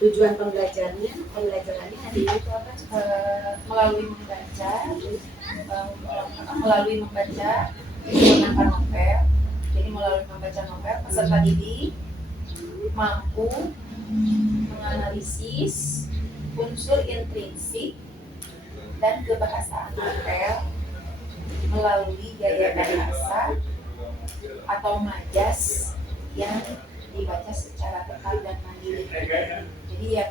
tujuan pembelajarannya hari ini itu apa? Melalui membaca menggunakan novel. Jadi melalui membaca novel, peserta didik mampu menganalisis unsur intrinsik dan kebahasaan novel melalui gaya bahasa atau majas yang dibaca secara tepat dan mandiri. Jadi yang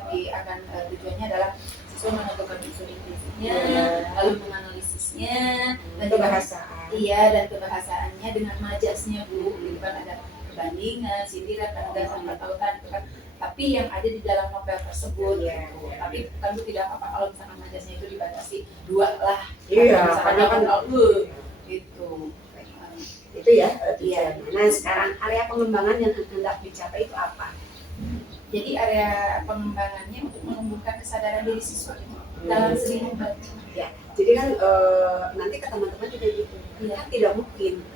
tujuannya adalah siswa menentukan unsur intrinsiknya, lalu menganalisisnya dan Kebahasaan. Iya, dan kebahasaannya dengan majasnya Bu. Itu kan ada perbandingan, sindiran, penegasan, pertautan itu kan. Tapi yang ada di dalam novel tersebut gitu. Tapi tentu tidak apa-apa kalau misalkan majasnya itu dibatasi 2 lah. Iya, karena kan gitu. Itu ya tujuannya. Nah, sekarang area pengembangan yang hendak dicapai itu apa? Jadi area pengembangannya untuk menumbuhkan kesadaran diri siswa dalam seni membaca. Ya, jadi kan nanti ke teman-teman juga gitu. Kan tidak mungkin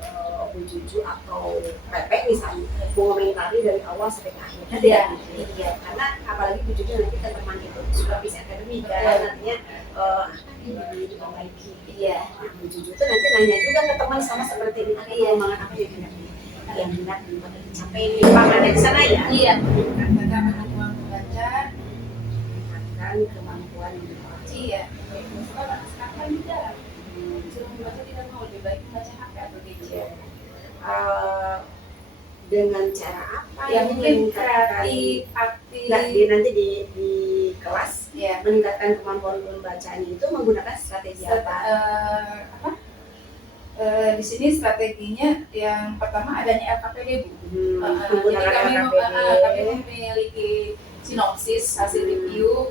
Bu Juju atau Pepe misalnya mengomentari dari awal sampai ke akhir. Iya. Karena apalagi Bu Juju nanti ke teman itu supervisi akademik kan, nantinya ini diperbaiki. Iya. Nah, Bu Juju tuh nanti nanya juga ke teman sama seperti ini. Pengembangan apa yang hendak dicapai di pangannya di sana ya? Iya. Tentang kemampuan membaca, meningkatkan kemampuan membaca. Iya. Sekarang kan di jalan. Suruh membaca tidak mau, lebih baik membaca HP atau gadget. Dengan cara apa? Yang mungkin kreatif, aktif. Nah, nanti di kelas meningkatkan kemampuan membacanya itu menggunakan strategi apa? Di sini strateginya yang pertama adanya LKPD Bu. Jadi kami memiliki sinopsis hasil review,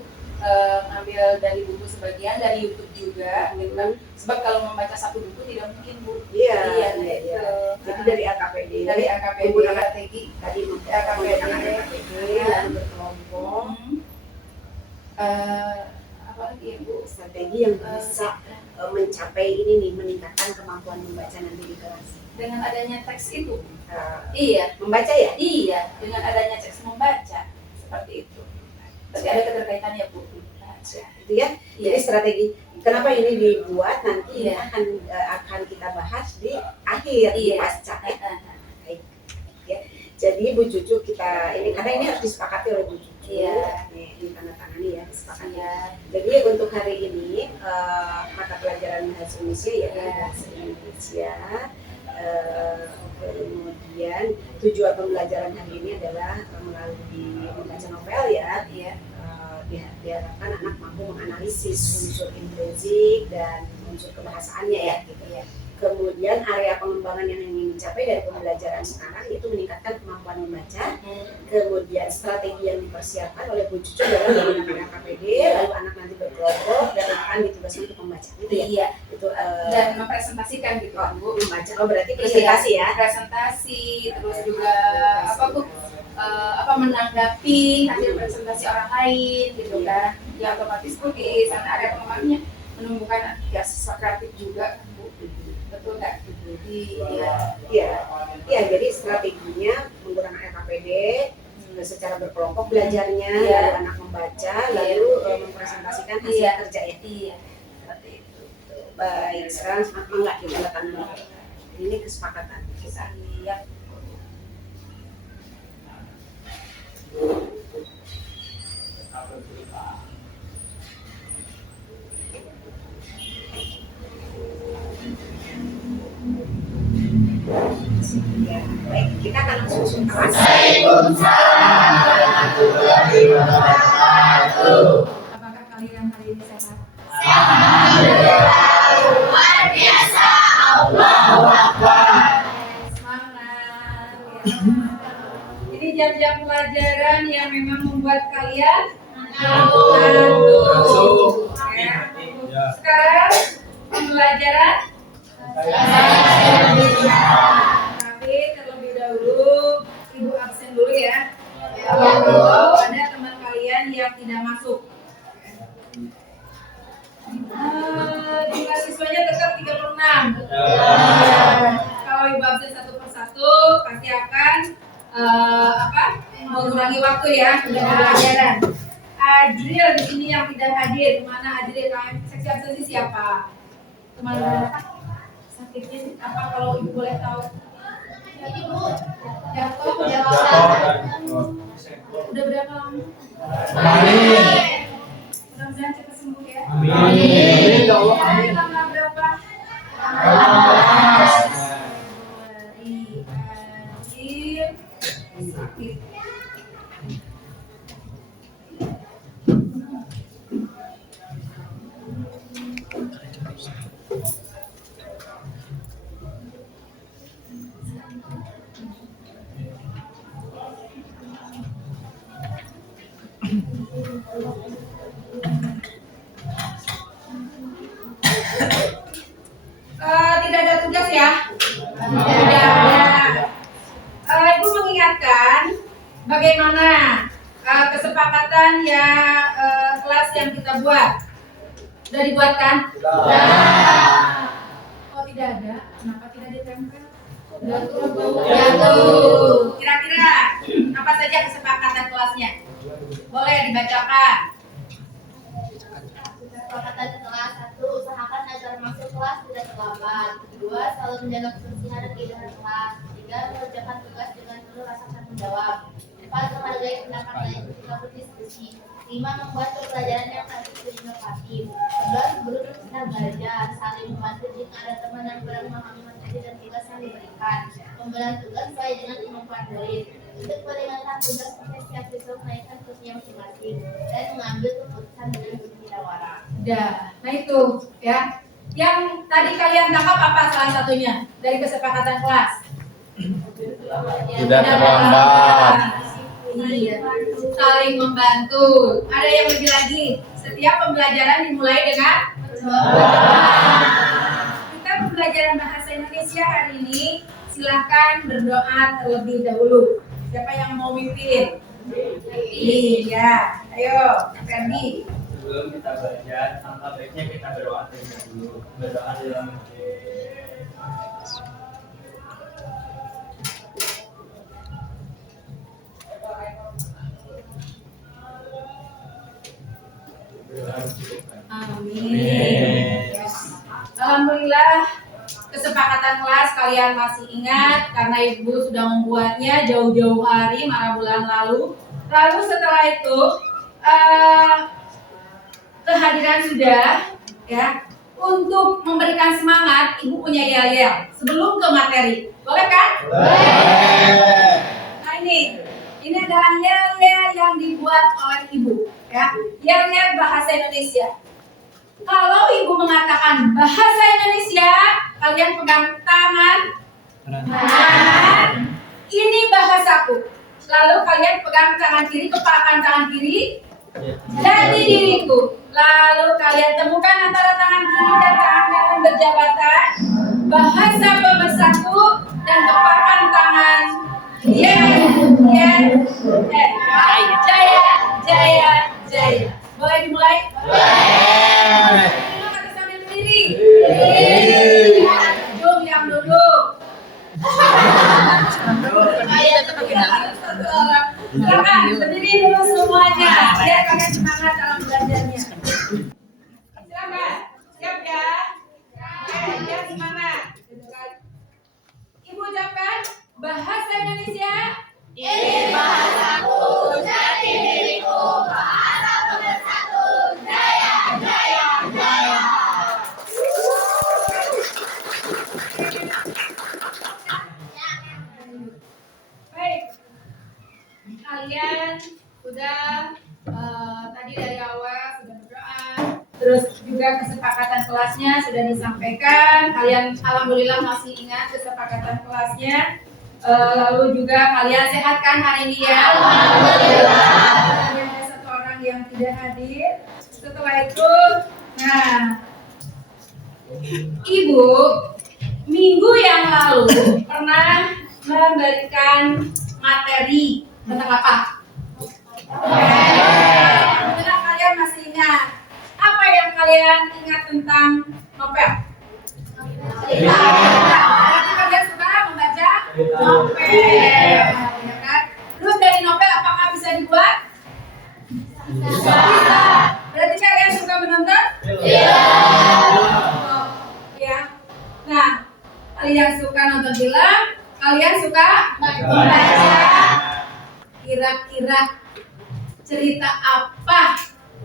ambil dari buku sebagian, dari YouTube juga, gitu kan. Sebab kalau membaca satu buku tidak mungkin Bu. Iya. Jadi dari LKPD. Dari LKPD strategi tadi LKPD lalu berkelompok. Apalagi ya Bu? Strategi yang bisa mencapai ini nih, meningkatkan kemampuan membaca nanti di kelas. Dengan adanya teks itu. Iya. Membaca ya? Iya. Dengan adanya teks membaca seperti itu. Tapi ada keterkaitannya Bu. Itu ya. Jadi strategi. Kenapa ini dibuat nanti akan kita bahas di akhir di pasca. Ya. Jadi Bu Juju kita ini karena ini harus disepakati oleh Bu Juju. Iya. Ditandatangani ya, disepakati. Iya. Jadi untuk hari ini mata pelajaran bahasa Indonesia bahasa Indonesia. Kemudian tujuan pembelajaran hari ini adalah melalui membaca novel ya. Diharapkan anak mampu menganalisis unsur intrinsik dan unsur kebahasaannya ya gitu ya. Kemudian area pengembangan yang ingin dicapai dari pembelajaran sekarang yaitu meningkatkan kemampuan membaca. Kemudian strategi yang dipersiapkan oleh Bu Cucu adalah menggunakan LKPD, lalu anak nanti berkelompok dan akan ditugaskan untuk membaca gitu ya. Iya. Itu dan mempresentasikan gitu Bu. Membaca. Berarti presentasi ya. Presentasi, terus juga menanggapi hasil presentasi orang lain gitu kan. Ya otomatis Bu di sana area pengembangannya menumbuhkan siswa kreatif juga Bu. Betul nggak? Iya. Jadi strateginya menggunakan LKPD secara berkelompok belajarnya, lalu anak membaca, lalu mempresentasikan hasil kerja ya. Iya. Seperti itu. Baik, sekarang semangat kita lakukan ini kesepakatan kita. Iya. Ya, baik, kita akan langsung kelas. Apakah kalian hari ini sehat? Alhamdulillah, luar biasa. Allahu Akbar. Semangat. Ini jam-jam pelajaran yang memang membuat kalian ngantuk. Sekarang pembelajaran. Tapi terlebih dahulu Ibu absen dulu ya. Kalau ada teman kalian yang tidak masuk. Jumlah siswanya tetap 36. Kalau Ibu absen satu persatu pasti akan mengurangi waktu ya untuk pembelajaran. Adril di sini yang tidak hadir. Kemana Adril? Seksi absensi siapa? Kemana? Sakitnya apa kalau ibu boleh tahu? Ini Bu, Jatuh. Udah berapa lama? Mudah-mudahan cepat sembuh ya. Amin. Ya Allah, Amin. amin. Tanggal berapa? Sakit. Tidak ada tugas ya? Tidak ada. Ibu mengingatkan bagaimana kesepakatan yang kelas yang kita buat. Sudah dibuatkan? Oh tidak ada. Kenapa tidak ditempel? Jatuh. Kira-kira apa saja kesepakatan kelasnya? Boleh dibacakan. kesepakatan kelas 1, usahakan agar masuk kelas tidak terlambat. 2, selalu menjaga kebersihan dan keindahan kelas. 3, mengerjakan tugas dengan penuh rasa tanggung jawab. 4, menghargai pendapat lain ketika berdiskusi. 5, membuat pembelajaran yang kreatif dan inovatif. 11, berusaha belajar, saling membantu jika ada teman yang kurang memahami materi dan tugas yang diberikan. Pembagian tugas sesuai dengan kemampuan murid. Untuk meringankan tugas, setiap siswa menaikkan kursinya masing-masing dan mengambil keputusan dengan bermusyawarah. Nah itu ya. Yang tadi kalian tangkap apa salah satunya dari kesepakatan kelas? Tidak terlambat. Iya. Saling membantu. Ada yang lebih lagi. Setiap pembelajaran dimulai dengan kita pembelajaran bahasa Indonesia hari ini. Silahkan berdoa terlebih dahulu. Siapa yang mau mimpin? Iya. Ayo, Ferdi. Sebelum kita belajar, angka baiknya kita berdoa terlebih dulu. Berdoa dalam Amin. Alhamdulillah kesepakatan kelas kalian masih ingat karena ibu sudah membuatnya jauh-jauh hari malah bulan lalu. Lalu setelah itu kehadiran sudah ya untuk memberikan semangat ibu punya yel-yel sebelum ke materi. Boleh kan? Nah ini adalah yel-yel yang dibuat oleh ibu ya. Yel-yel bahasa Indonesia. Kalau ibu mengatakan bahasa Indonesia, kalian pegang tangan kanan. Ini bahasaku. Lalu kalian pegang tangan kiri, kepalkan tangan kiri. Jadi diriku. Lalu kalian temukan antara tangan kiri dan tangan kanan berjabatan. Bahasa pemersatu dan kepalkan tangan. Jaya. Boleh dimulai? Boleh sambil berdiri. Yang duduk. Silakan berdiri dulu semuanya. Biar kalian semangat dalam belajarnya. Silakan. Siap ya? Ya semangat. Ibu ucapkan bahasa Indonesia. Ini bahasaku, jadi diriku, bahasa pemersatu, jaya. Baik, kalian sudah tadi dari awal sudah berdoa, terus juga kesepakatan kelasnya sudah disampaikan. Kalian alhamdulillah masih ingat kesepakatan kelasnya. Lalu juga kalian sehat kan hari ini ya? Alhamdulillah. Ada satu orang yang tidak hadir. Setelah itu, nah, Ibu minggu yang lalu pernah memberikan materi tentang apa? Benar kalian masih ingat? Apa yang kalian ingat tentang novel? Berarti kalian suka membaca novel, ya kan? Terus dari novel apakah bisa dibuat? Bisa. Kalian suka membaca? Kira-kira cerita apa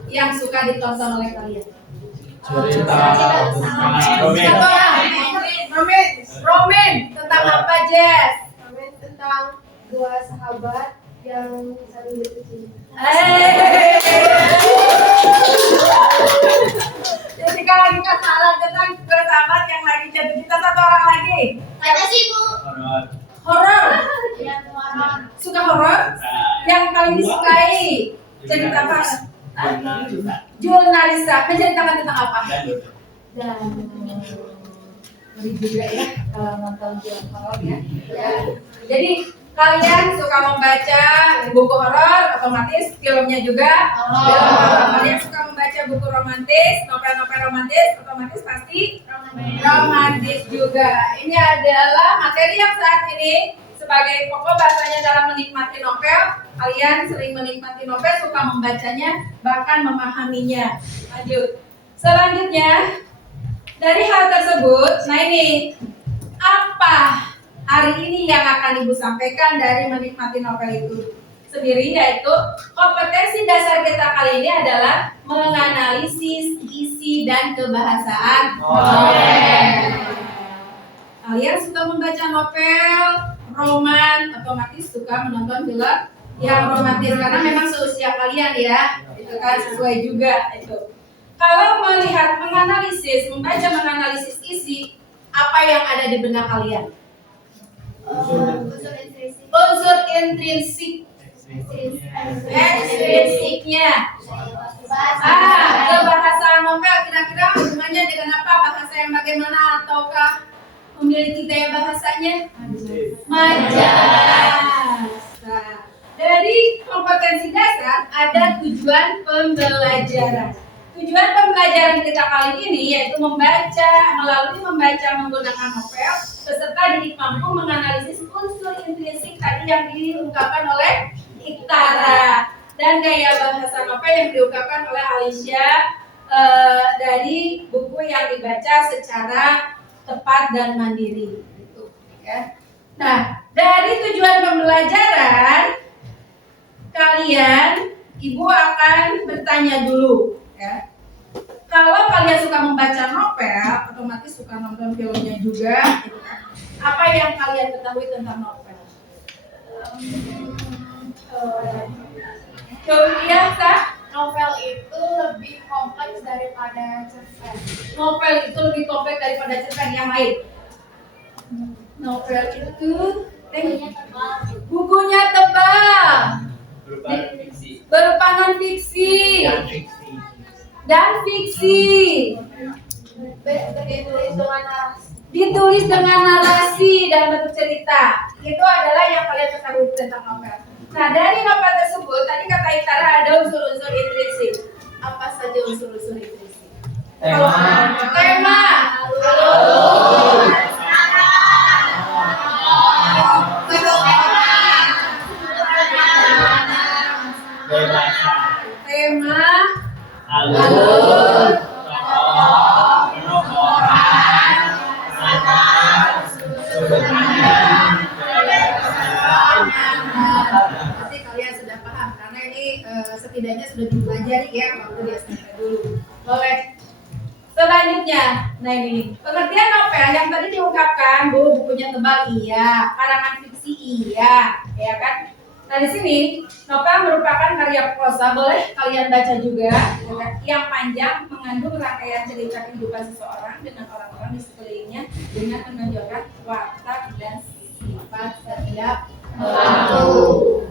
yang suka ditonton oleh kalian? Cerita Romen. Tentang apa, Jess? Tentang dua sahabat yang saling jatuh cinta. Jadi kalau lagi salah tentang dua sahabat yang lagi jatuh cinta, satu orang lagi. Ada sih Bu. Horor. Yang orang Suka horor? Yang paling disukai cerita apa? Jurnalisa. Menceritakan tentang apa? dan Ngeri juga ya kalau nonton film horor ya. Jadi kalian suka membaca buku horor, otomatis filmnya juga film horor. Kalian suka membaca buku romantis, novel-novel romantis, otomatis pasti romantis juga. Ini adalah materi yang saat ini sebagai pokok bahasanya dalam menikmati novel. Kalian sering menikmati novel, suka membacanya, bahkan memahaminya. Lanjut. Selanjutnya, dari hal tersebut, nah ini apa hari ini yang akan Ibu sampaikan dari menikmati novel itu sendiri, yaitu kompetensi dasar kita kali ini adalah menganalisis isi dan kebahasaan novel. Kalian suka membaca novel, roman, otomatis suka menonton film yang romantis karena memang seusia kalian ya, itu kan sesuai juga itu. Kalau melihat menganalisis isi, apa yang ada di benak kalian? Unsur intrinsik. Ekstrinsiknya. Kebahasaan novel kira-kira hubungannya dengan apa? Bahasa yang bagaimana ataukah memiliki gaya bahasanya? Majas. Nah, dari kompetensi dasar ada tujuan pembelajaran. Tujuan pembelajaran kita kali ini yaitu melalui membaca menggunakan novel, peserta didik mampu menganalisis unsur intrinsik tadi yang diungkapkan oleh Iktara dan gaya bahasa novel yang diungkapkan oleh Alicia dari buku yang dibaca secara tepat dan mandiri. Gitu, ya. Nah, dari tujuan pembelajaran kalian, Ibu akan bertanya dulu. Ya. Kalau kalian suka membaca novel, otomatis suka nonton filmnya juga. Apa yang kalian ketahui tentang novel? Iya, Kak? novel itu lebih kompleks daripada cerpen. Novel itu lebih kompleks daripada cerpen yang lain. Novel itu bukunya tebal, berupa non-fiksi dan fiksi. Ditulis dengan narasi dalam bentuk cerita. Itu adalah yang kalian ketahui tentang novel. Nah, dari novel tersebut tadi kata Iktara ada unsur-unsur intrinsik. Apa saja unsur-unsur intrinsik? Tema. Tema. Alur. Pasti kalian sudah paham karena ini setidaknya sudah dipelajari ya waktu di SMP dulu. Boleh. Selanjutnya, nah ini pengertian novel yang tadi diungkapkan, bukunya tebal iya, karangan fiksi iya, ya kan? Nah di sini novel merupakan karya prosa, boleh kalian baca juga, ya kan? Yang panjang mengandung rangkaian cerita kehidupan seseorang dengan orang-orang di sekelilingnya dengan menonjolkan watak dan sifat setiap pelaku.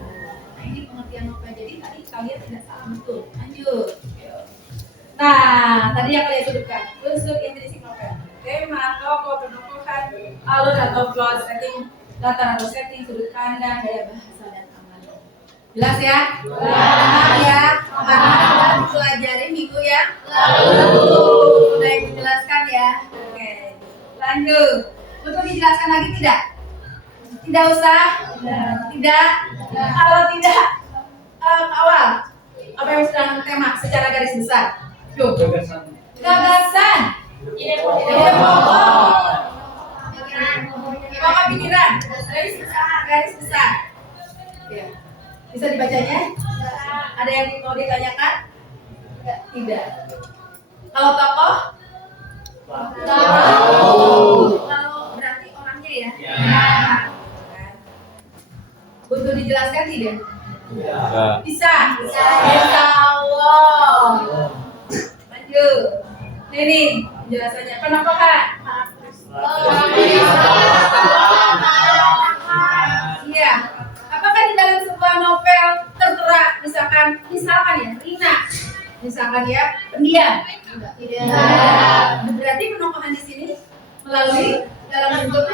Nah ini pengertian novel, jadi tadi kalian tidak salah betul. Lanjut. Nah, tadi yang kalian sebutkan unsur intrinsik novel, tema, tokoh, penokohan, alur atau plot, setting, latar atau setting, sudut pandang, gaya bahasa dan aman. Jelas ya? Jelas ya? Karena sudah dipelajari minggu yang lalu. Sudah Ibu jelaskan ya? Oke, lanjut. Untuk dijelaskan lagi tidak? Tidak usah? Tidak? Kalau tidak, awal apa yang sedang tema secara garis besar? Gagasan. Ide pokok kepikiran? Garis besar. Ya. Bisa dibacanya? Ada yang mau ditanyakan? Tidak. Kalau tokoh? Kalau berarti orangnya ya? Butuh dijelaskan tidak? Bisa. Insya Allah. Lanjut. Ini penjelasannya. Penokohan. Iya. Apakah di dalam sebuah novel tertera misalkan ya Rina, misalkan ya pendiam? Tidak. Berarti penokohan di sini melalui dalam bentuk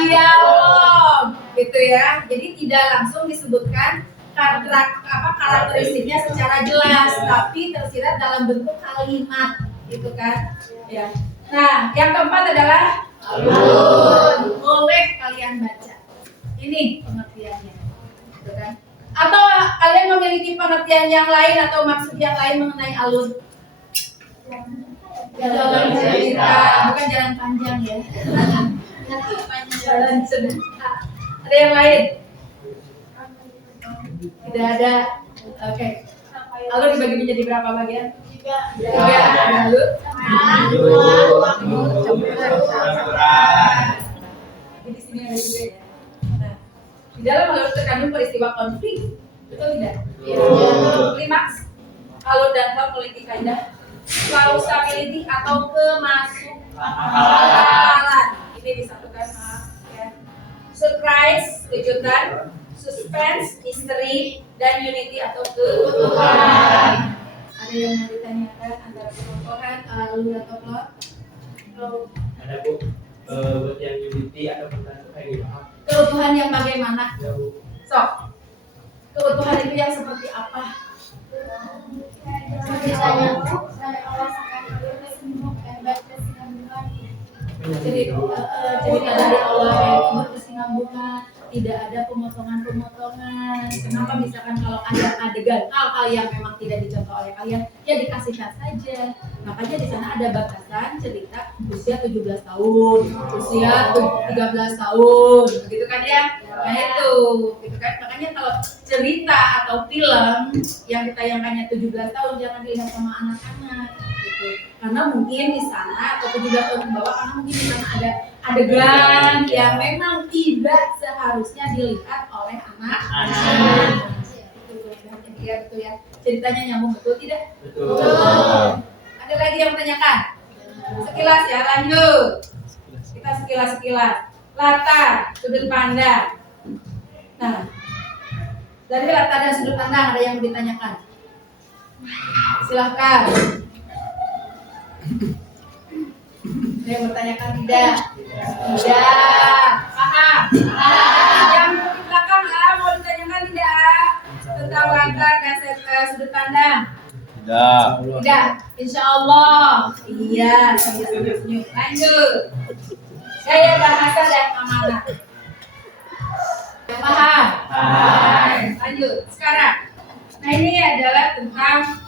dialog, gitu ya. Jadi tidak langsung disebutkan karakteristiknya secara jelas, tapi tersirat dalam bentuk kalimat, gitu kan? Ya. Nah, yang keempat adalah alun. Boleh kalian baca. Ini pengertiannya, gitu kan? Atau kalian memiliki pengertian yang lain atau maksud yang lain mengenai alun? Jalan cerita, bukan jalan panjang ya. Jalan cerita. Ada yang lain? Tidak ada. Oke. Alun dibagi menjadi berapa bagian? Tiga. Alun. Di sini ada juga ya. Nah, di dalam alun terkandung peristiwa konflik, betul tidak? Klimaks, alun dan politik kaidah, plausibility atau kemasukan. Ini disatukan ya. Surprise, kejutan, suspense, misteri, dan unity atau keutuhan. Ada yang mau ditanyakan antara penokohan, alun atau plot? Ada Bu, buat yang unity atau bukan kayak gimana? Keutuhan yang bagaimana? Ya Bu. Sok. Keutuhan itu yang seperti apa? Jadi cerita dari Allah yang berkesinambungan, tidak ada pemotongan-pemotongan. Kenapa misalkan kalau ada adegan hal-hal yang memang tidak dicontoh oleh kalian, ya dikasihkan saja. Makanya di sana ada batasan cerita usia 17 tahun, usia 13 tahun, begitu kan ya? Nah itu, gitu kan? Makanya kalau cerita atau film yang ditayangkannya 17 tahun jangan dilihat sama anak-anak. Karena mungkin di sana atau 17 tahun ke bawah, karena mungkin di sana ada adegan yang memang tidak seharusnya dilihat oleh anak-anak. Ya betul ya. Ceritanya nyambung betul tidak? Betul. Ada lagi yang menanyakan? Sekilas ya, lanjut. Kita sekilas. Latar, sudut pandang. Nah, dari latar dan sudut pandang ada yang ditanyakan? Silahkan. Ada yang bertanyakan tidak? Tidak. Paham? Yang di belakang mau ditanyakan tidak? Tentang latar dan sudut pandang? Tidak. Insya Allah. Iya. Senyum. Lanjut. Gaya bahasa dan amanah. Paham? Lanjut. Sekarang. Nah ini adalah tentang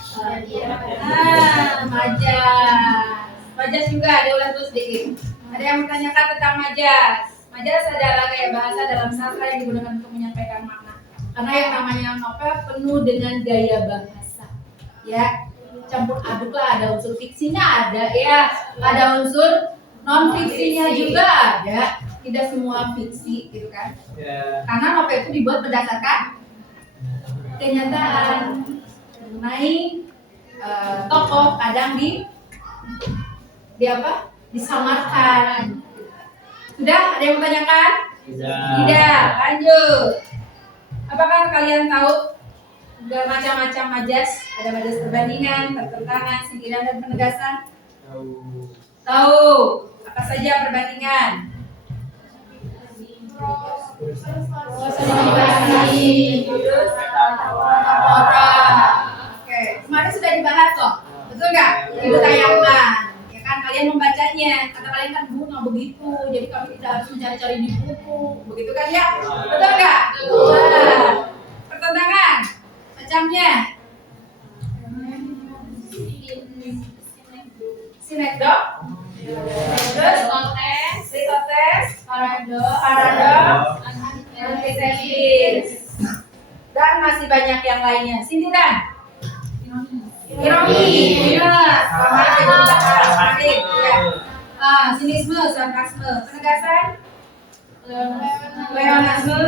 majas. Majas juga ada ulas dulu sedikit. Ada yang bertanyakan tentang majas. Majas adalah gaya bahasa dalam sastra yang digunakan untuk menyampaikan makna. Karena yang namanya novel penuh dengan gaya bahasa. Ya, campur aduk lah, ada unsur fiksinya ada ya, ada unsur non fiksinya juga ada. Tidak semua fiksi gitu kan. Karena novel itu dibuat berdasarkan kenyataan mengenai tokoh kadang di apa? Disamarkan. Sudah ada yang bertanyakan? Tidak. Lanjut. Apakah kalian tahu macam-macam majas? Ada majas perbandingan, pertentangan, sindiran dan penegasan? Tahu. Apa saja perbandingan? Oke, kemarin sudah dibahas kok, betul nggak? Ibu tayangkan, ya kan kalian membacanya. Kata kalian kan Bu nggak begitu, jadi kami tidak harus mencari-cari di buku, begitu kan ya? Betul nggak? Betul. Pertentangan, macamnya? Sinekdot, terus yang lainnya. Sindiran. Ironi, benar. Kemarin kita sudah bahas kemarin, ya. Sinisme, sarkasme, penegasan, pleonasme,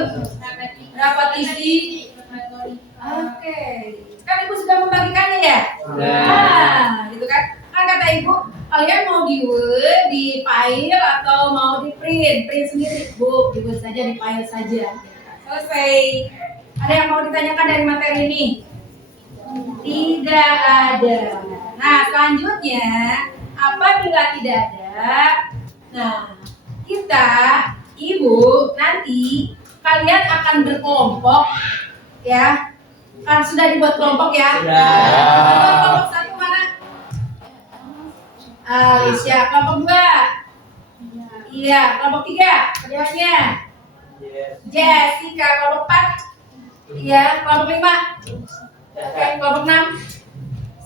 repetisi. Oke, kan ibu sudah membagikannya ya? Gitu kan? Kan kata ibu, kalian mau di Word, di file atau mau di print sendiri, bu, di Word saja, di file saja. Selesai. Ada yang mau ditanyakan dari materi ini? Tidak ada. Nah, selanjutnya apabila tidak ada, nah kita, ibu, nanti kalian akan berkelompok, ya. Kan sudah dibuat kelompok ya? Kelompok satu mana? Alicia. Kelompok dua? Iya. Kelompok tiga? Keduanya? Jessica. Kelompok empat? Iya. Kelompok lima? Oke. Kelompok enam?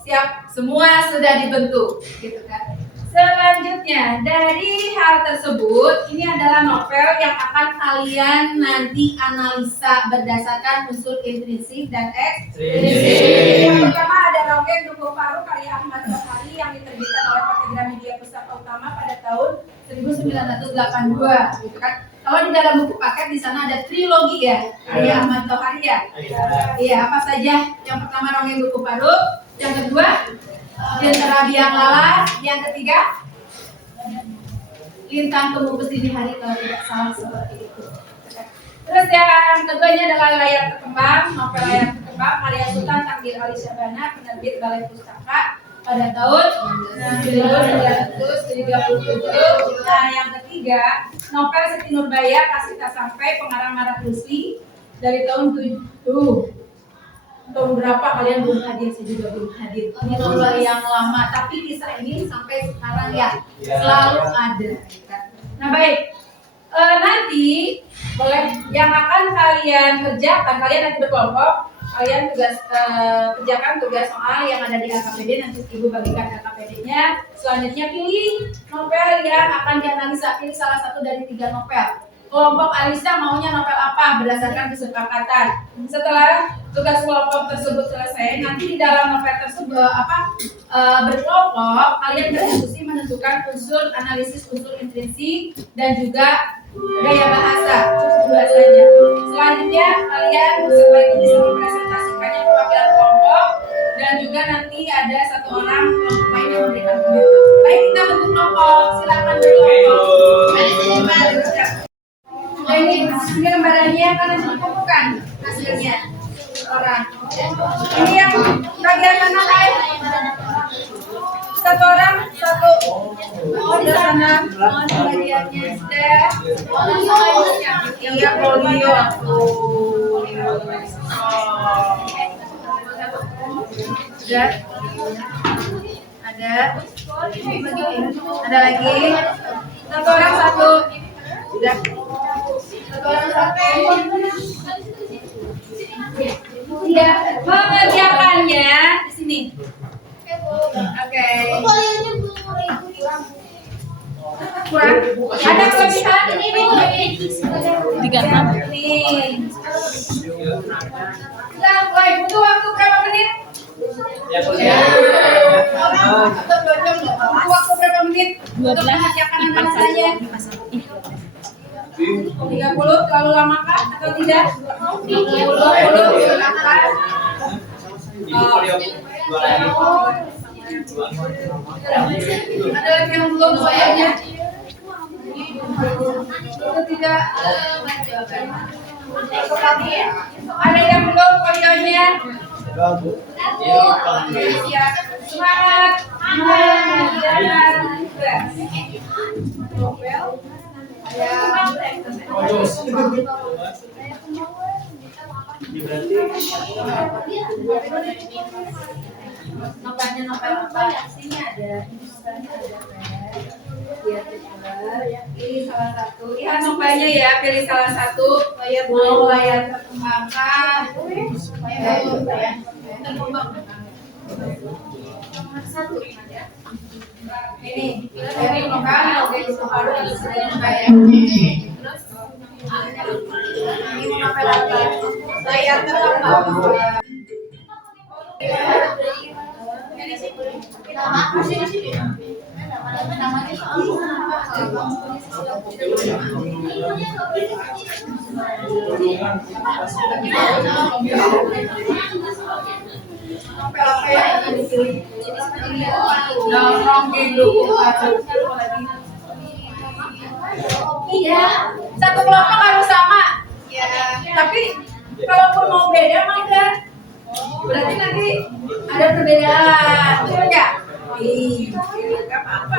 Siap. Semua sudah dibentuk, gitu kan? Selanjutnya, dari hal tersebut, ini adalah novel yang akan kalian nanti analisa berdasarkan unsur intrinsik dan ekstrinsik. Yang pertama ada Ronggeng Dukuh Paru karya Ahmad Tohari yang diterbitkan oleh PT Gramedia Pustaka Utama pada tahun 1982, gitu kan? Kalau di dalam buku paket di sana ada trilogi ya, karya Ahmad Tohari ya. Iya, apa saja? Yang pertama Ronggeng Dukuh Paru, yang kedua Jentera Biang Lala, yang ketiga Lintang Kemubes Dini Hari kalau tidak salah seperti itu. Terus yang keduanya adalah Layar Terkembang, novel Layar Terkembang karya Sultan Takdir Ali Syabana, penerbit Balai Pustaka pada tahun 1937. Nah, yang ketiga novel Siti Nurbaya Kasih Tak Sampai pengarang Marah Rusli dari tahun 7. Tahun berapa kalian belum hadir, saya juga belum hadir. Ini novel yang lama, tapi kisah ini sampai sekarang ya selalu ada. Nah baik, nanti boleh yang akan kalian kerjakan, kalian nanti berkelompok, kalian kerjakan tugas soal yang ada di LKPD, nanti ibu bagikan LKPD-nya. Selanjutnya pilih novel yang akan dianalisa, pilih salah satu dari 3 novel. Kelompok Alisa maunya novel apa berdasarkan kesepakatan. Setelah tugas kelompok tersebut selesai, nanti di dalam novel tersebut berkelompok kalian berdiskusi menentukan unsur analisis unsur intrinsik dan juga gaya bahasa. Dua saja. Selanjutnya kalian setelah ini bisa mempresentasikannya perwakilan kelompok dan juga nanti ada satu orang kelompok lain yang memberikan komentar. Baik, kita bentuk kelompok. Silakan berkelompok. Ini gambarannya kan dikumpulkan hasilnya orang. Ini yang bagian mana Kai? Satu orang satu. Oh di sana. Oh di bagiannya sudah. Iya polio aku. Sudah. Ada lagi. Satu orang satu. Sudah. Ya, mengerjakannya di sini. Oke. Kurang. Ada kelebihan ini 36. Nih. Sudah, mulai butuh waktu berapa menit? Butuh waktu berapa menit? Untuk mengerjakan analisanya. 30 terlalu lama kah atau tidak? 20 silakan. Ada lagi yang belum soalnya? Itu tidak. Ada yang belum videonya? Siap. Semangat. Novel apa ya? Sini ada. Pilih salah satu. Lihat novelnya ya, pilih salah satu. Mau layar terkembangkan. Satu. Ini novel, oke, ini novel apa? Layar terkembang. namanya soalnya nongkrong gitu. Iya, satu kelompok harus sama. Tapi kalaupun mau beda mah enggak. Berarti nanti ada perbedaan, betul nggak? Iya, nggak apa-apa.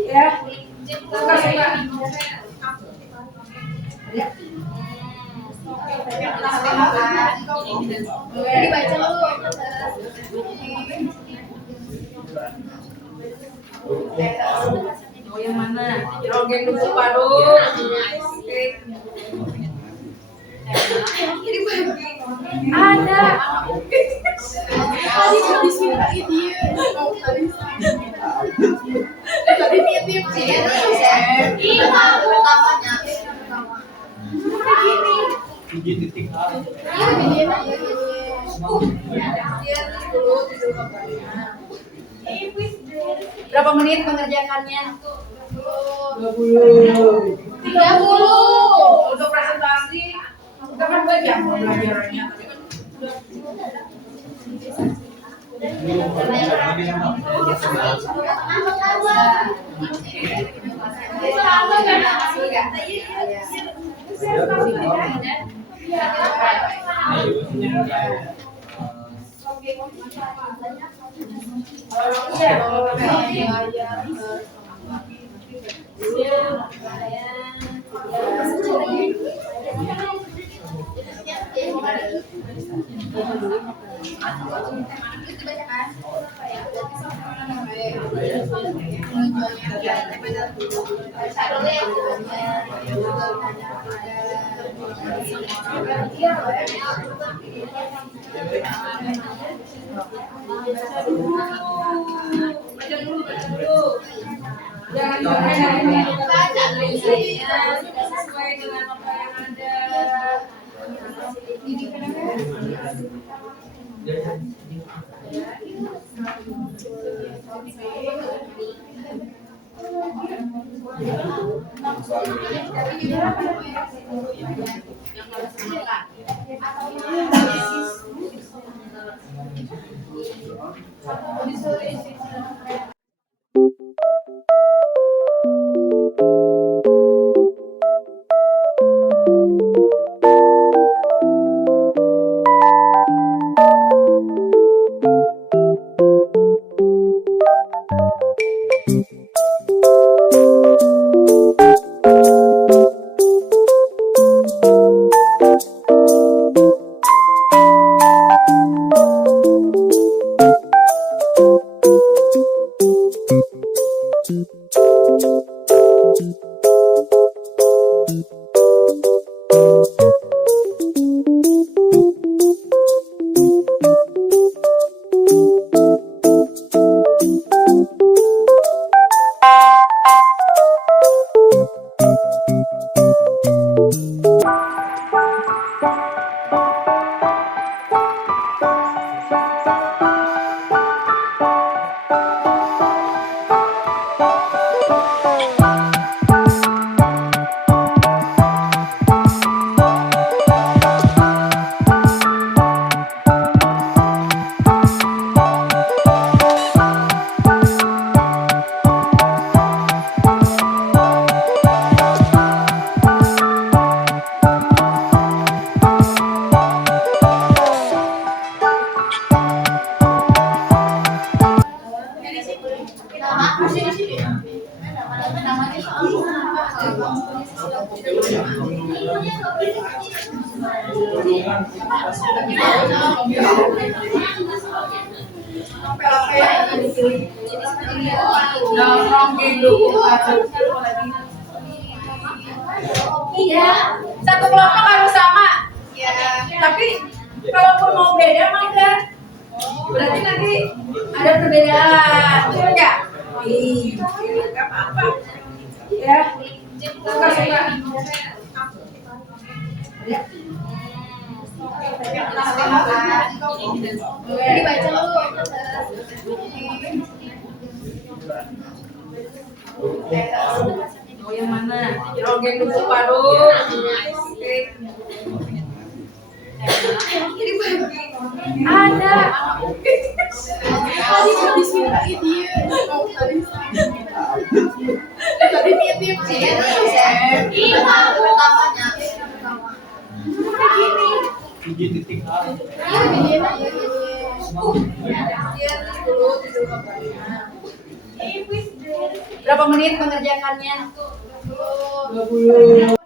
Ya, suka-suka. Dibaca dulu. Mau yang mana? Rogen dulu baru. Oke. Ada. Berapa menit mengerjakannya? 30. Untuk presentasi kita kan banyak pembelajarannya. Sesuai dengan apa yang ada. Nongkrong gitu. Iya, satu kelompok harus sama. Tapi kalaupun mau beda mah enggak. Berarti nanti ada perbedaan, betul nggak? Iya, nggak apa-apa. Ya, suka-suka. Dibaca dulu. Joget dulu baru. Oke. Ada. Tadi disuruh dia. Tadi titip sih. Iya, pertamanya. Gigi titik A. Berapa menit mengerjakannya? 20.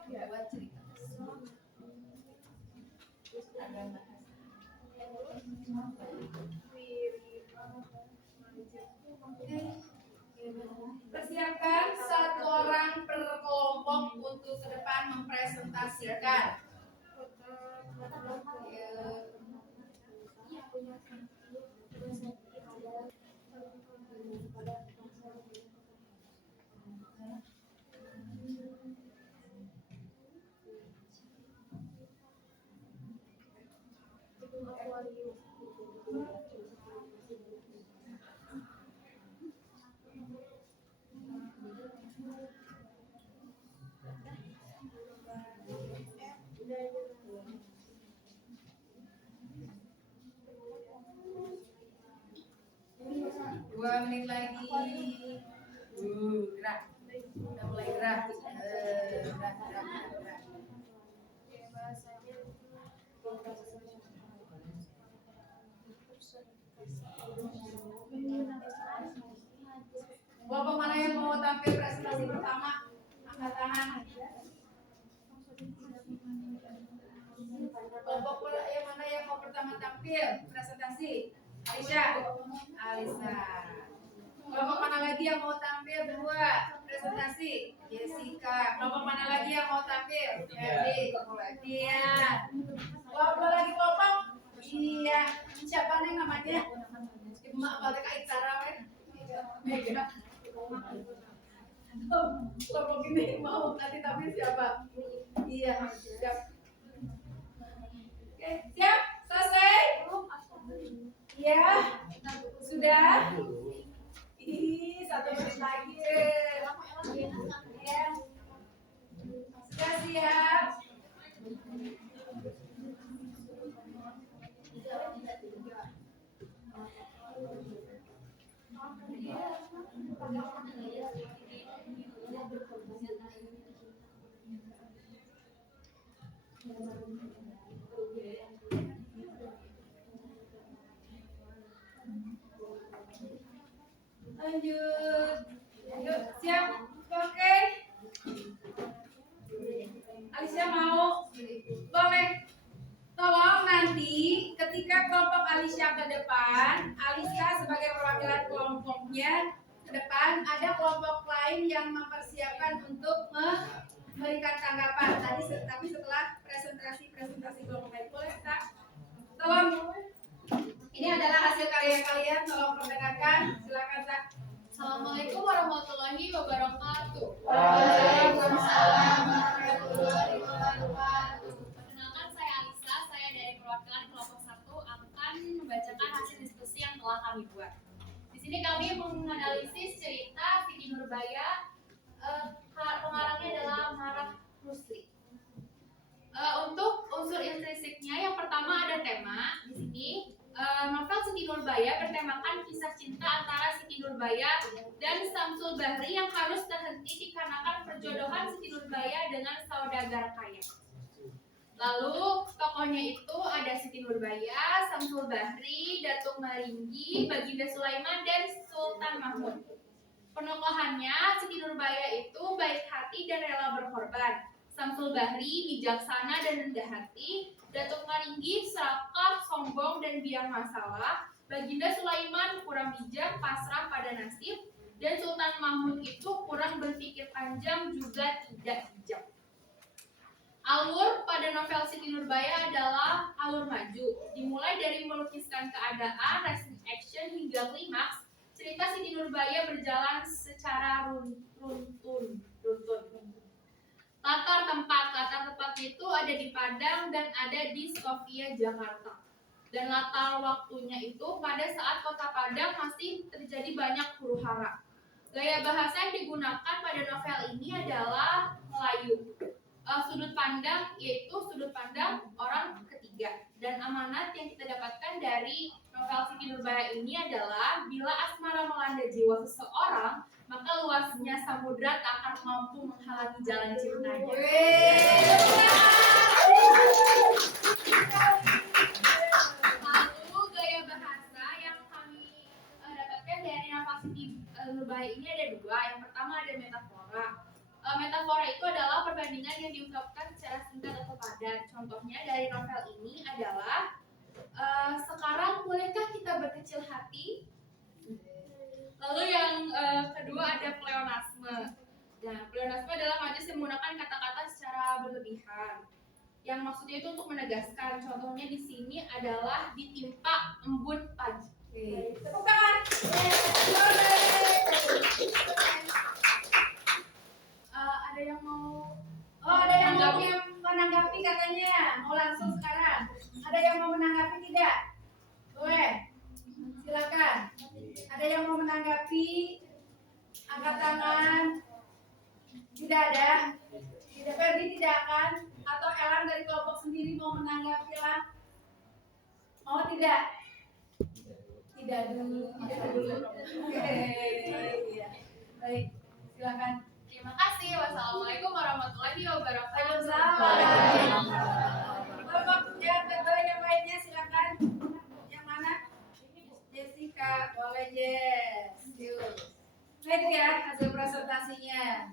Persiapkan satu orang per kelompok untuk ke depan mempresentasikan. Dua menit lagi. Gerak. Udah mulai gerak. Gerak. Kelompok mana yang mau tampil presentasi pertama? Angkat tangan. Kelompok yang mana yang mau pertama tampil presentasi? Alisa. Kelompok mana lagi yang mau tampil berdua presentasi? Jessica. Kelompok mana lagi yang mau tampil? Ferdi. Dia. Kelompok lagi kelompok? Iya. Siapa nih namanya? Mak balik ke Itara kan? Mega. Kelompok ini mau nanti tampil siapa? Iya. Siap. Oke, siap? Selesai? Iya. Sudah? Ih, 1 menit lagi. Ya. Sudah siap? Lanjut. Yuk, siap? Oke. Alicia mau? Boleh. Tolong nanti ketika kelompok Alicia ke depan, Alicia sebagai perwakilan kelompoknya ke depan, ada kelompok lain yang mempersiapkan untuk memberikan tanggapan. Tapi setelah presentasi kelompok lain, boleh tak? Tolong. Ini adalah hasil karya kalian, tolong perdengarkan. Silakan tak. Assalamualaikum warahmatullahi wabarakatuh. Waalaikumsalam warahmatullahi wabarakatuh. Perkenalkan, saya Alisa, saya dari perwakilan kelompok 1 akan membacakan hasil diskusi yang telah kami buat. Di sini kami menganalisis cerita Siti Nurbaya, pengarangnya adalah Marah Rusli. Untuk unsur intrinsiknya, yang pertama ada tema. Di sini novel Siti Nurbaya bertemakan kisah cinta antara Siti Nurbaya dan Samsul Bahri yang harus terhenti dikarenakan perjodohan Siti Nurbaya dengan saudagar kaya. Lalu tokohnya itu ada Siti Nurbaya, Samsul Bahri, Datuk Maringgi, Baginda Sulaiman, dan Sultan Mahmud. Penokohannya, Siti Nurbaya itu baik hati dan rela berkorban. Samsul Bahri bijaksana dan rendah hati. Datuk Maringgi serakah, sombong, dan biang masalah. Baginda Sulaiman kurang bijak, pasrah pada nasib. Dan Sultan Mahmud itu kurang berpikir panjang, juga tidak bijak. Alur pada novel Siti Nurbaya adalah alur maju. Dimulai dari melukiskan keadaan, racing action, hingga klimaks. Cerita Siti Nurbaya berjalan secara runtun. Latar tempat itu ada di Padang dan ada di Sofia, Jakarta. Dan latar waktunya itu pada saat kota Padang masih terjadi banyak huru-hara. Gaya bahasa yang digunakan pada novel ini adalah Melayu. Sudut pandang yaitu sudut pandang orang ketiga. Dan amanat yang kita dapatkan dari novel Siti Nurbaya ini adalah bila asmara melanda jiwa seseorang, maka luasnya samudra tak akan mampu menghalangi jalan cintanya. Lalu gaya bahasa yang kami dapatkan dari novel Siti Nurbaya ini ada dua. Yang pertama ada metafora. Metafora itu adalah perbandingan yang diungkapkan secara singkat atau padat. Contohnya dari novel ini adalah sekarang bolehkah kita berkecil hati? Lalu yang kedua ada pleonasme. Nah, pleonasme adalah majas yang menggunakan kata-kata secara berlebihan. Yang maksudnya itu untuk menegaskan. Contohnya di sini adalah ditimpa embun pagi. Tepukan. Ada yang mau Ada yang mau menanggapi katanya. Mau langsung sekarang. Ada yang mau menanggapi tidak? Boleh. Silakan. Ada yang mau menanggapi? Angkat tangan. Tidak ada. Tidak, Ferdi tidak akan. Atau Elang dari kelompok sendiri mau menanggapi lah? Mau tidak? Tidak dulu. Tidak dulu. Oke. Iya. Baik. Silakan. Terima kasih. Wassalamualaikum warahmatullahi wabarakatuh. Waalaikumsalam. Kelompok yang kedua yang lainnya silakan. Yang mana? Jessica, boleh Jess. Yuk. Nah itu ya hasil presentasinya.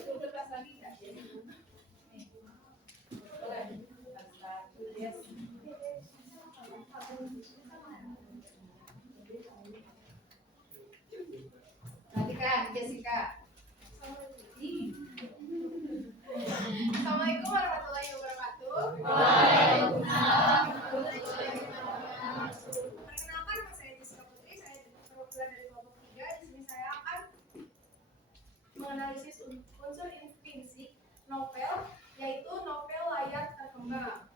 Kertas lagi nggak? Nih. Boleh. Satu, Jess. Perhatikan Jessica. Assalamualaikum warahmatullahi wabarakatuh. Waalaikumsalam. Perkenalkan, nama saya Jessica Putri. Saya perwakilan dari kelompok 3. Di sini saya akan menganalisis unsur intrinsik novel, yaitu novel layar terkembang.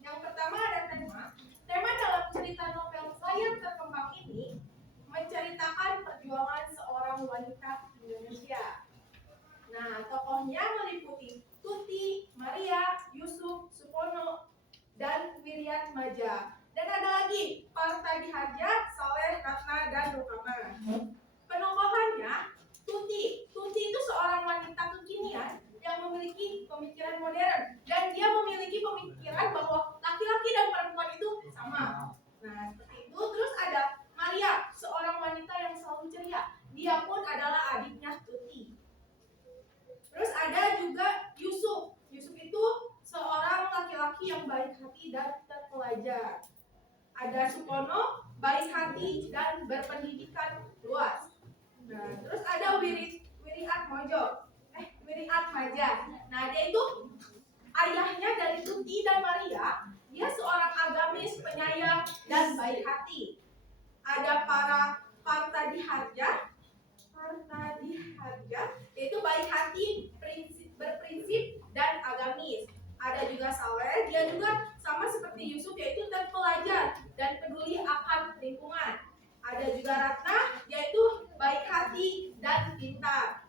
Yang pertama ada tema. Tema dalam cerita novel layar terkembang ini menceritakan perjuangan seorang wanita Indonesia. Nah, tokohnya meliputi Tuti, Maria, Yusuf, Supono, dan Wiriatmaja. Dan ada lagi Parta Diharja, Saleh, Ratna, dan Rukama. Penokohannya Tuti. Tuti itu seorang wanita kekinian yang memiliki pemikiran modern, dan dia memiliki pemikiran bahwa laki-laki dan perempuan itu sama. Nah, seperti itu. Terus ada Maria, seorang wanita yang selalu ceria. Dia pun adalah adiknya Tuti. Terus ada juga Yusuf. Yusuf itu seorang laki-laki yang baik hati dan terpelajar. Ada Supono, baik hati dan berpendidikan luas. Nah, terus ada Wiriatmaja. Nah, dia itu ayahnya dari Tuti dan Maria. Dia seorang agamis, penyayang, dan baik hati. Ada Parta Diharja, yaitu baik hati, berprinsip, dan agamis. Ada juga Saleh, dia juga sama seperti Yusuf, yaitu terpelajar dan peduli akan lingkungan. Ada juga Ratna, yaitu baik hati dan pintar.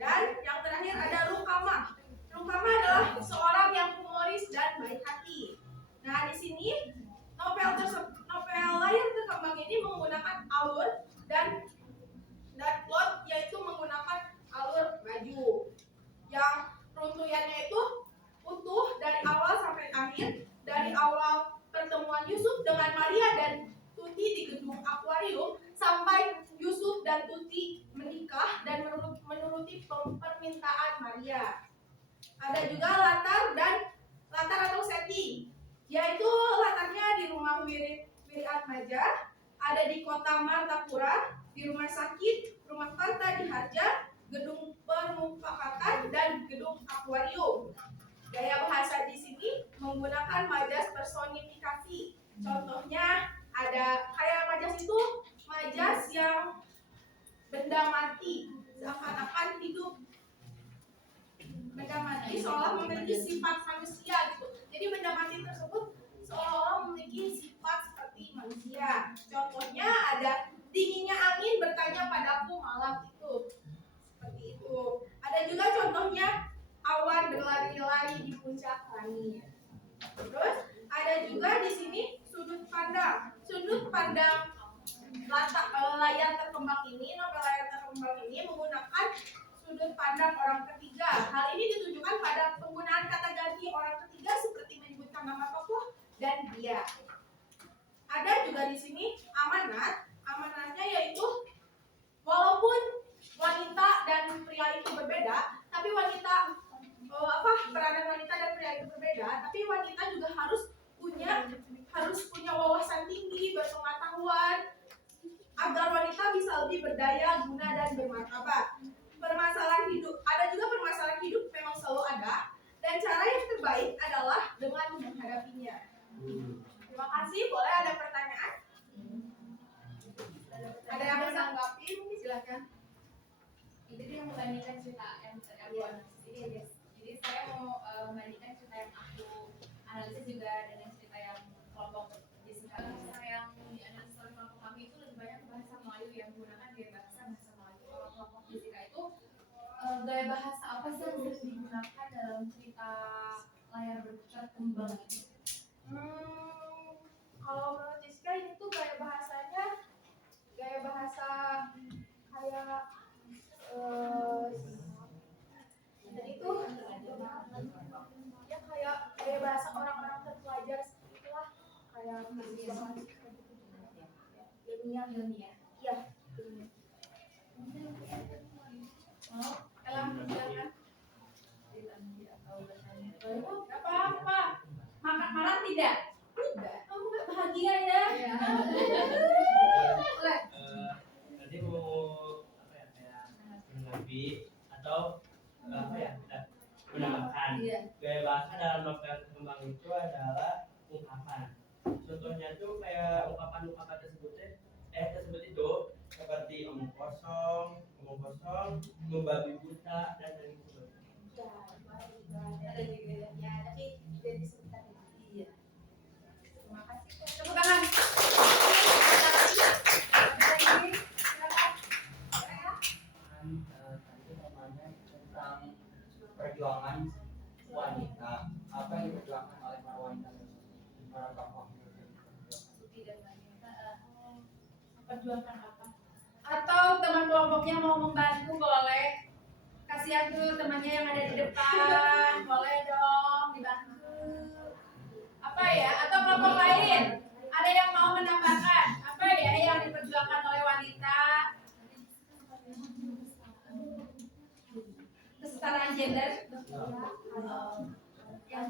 Dan yang terakhir ada Rukama. Rukama adalah seorang yang humoris dan baik hati. Nah, di sini novel layar terkembang ini menggunakan alur dan plot, yaitu menggunakan alur maju. Yang runtuyannya itu utuh dari awal sampai akhir, dari awal pertemuan Yusuf dengan Maria dan Tuti di gedung akuarium sampai Yusuf dan Tuti menikah dan menuruti permintaan Maria. Ada juga latar atau setting, yaitu latarnya di rumah Wiriatmaja, ada di kota Martapura, di rumah sakit, rumah Parta Diharja, gedung permufakatan, dan gedung akuarium. Gaya bahasa di sini menggunakan majas personifikasi. Contohnya ada kayak majas itu majas yang benda mati, seakan-akan hidup. Benda mati seolah memiliki sifat manusia gitu. Jadi benda mati tersebut seolah-olah memiliki sifat seperti manusia. Contohnya ada dinginnya angin bertanya padaku malam itu. Seperti itu. Ada juga contohnya awan berlari-lari di puncak langit. Terus ada juga di sini sudut pandang. Sudut pandang layar terkembang ini, novel layar terkembang ini menggunakan sudut pandang orang ketiga. Hal ini ditunjukkan pada penggunaan kata ganti orang ketiga seperti menyebutkan nama tokoh dan dia. Ada juga di sini amanat. Amanatnya yaitu walaupun wanita dan pria itu berbeda, tapi peranan wanita dan pria itu berbeda, tapi wanita juga harus punya wawasan tinggi, berpengetahuan agar wanita bisa lebih berdaya, guna dan bermartabat. Permasalahan hidup, ada juga permasalahan hidup memang selalu ada, dan cara yang terbaik adalah dengan menghadapinya. Terima kasih. Boleh ada pertanyaan? Ada yang mau menanggapi? Mungkin silakan. Itu dia membandingkan cerita yang aku analisis. Jadi saya mau membandingkan cerita yang aku analisis juga dengan cerita yang kelompok Jessica. Cerita yang dianalisis oleh kelompok kami itu lebih banyak bahasa Melayu yang menggunakan gaya bahasa Melayu. Kalau kelompok Jessica itu gaya bahasa apa sih yang harus digunakan dalam cerita layar berkembang ini? Kalau menurut Jessica ini tuh gaya bahasa kayak dan itu ya kayak gaya bahasa orang-orang terpelajar itulah kayak ilmiah ya. Apa? Makan tidak? Tidak. Kamu gak bahagia ya? Boleh. Nanti mau kayak menanggapi atau menambahkan. Gaya bahasa dalam novel berkembang itu adalah ungkapan. Contohnya tuh kayak ungkapan-ungkapan tersebut itu seperti omong kosong, membabi buta dan lain sebagainya. Ada juga ya, tapi tidak disebutkan. Iya. Terima kasih. Tepuk tangan. Tadi namanya tentang perjuangan wanita. Apa yang diperjuangkan oleh para wanita para tokoh? Perjuangkan apa? Atau teman kelompoknya mau membantu boleh. Kasihan tuh temannya yang ada di depan, boleh dong dibantu. Apa ya? Atau kelompok lain? Ada yang mau menambahkan? Apa ya yang diperjuangkan oleh wanita? Kesetaraan gender? Yang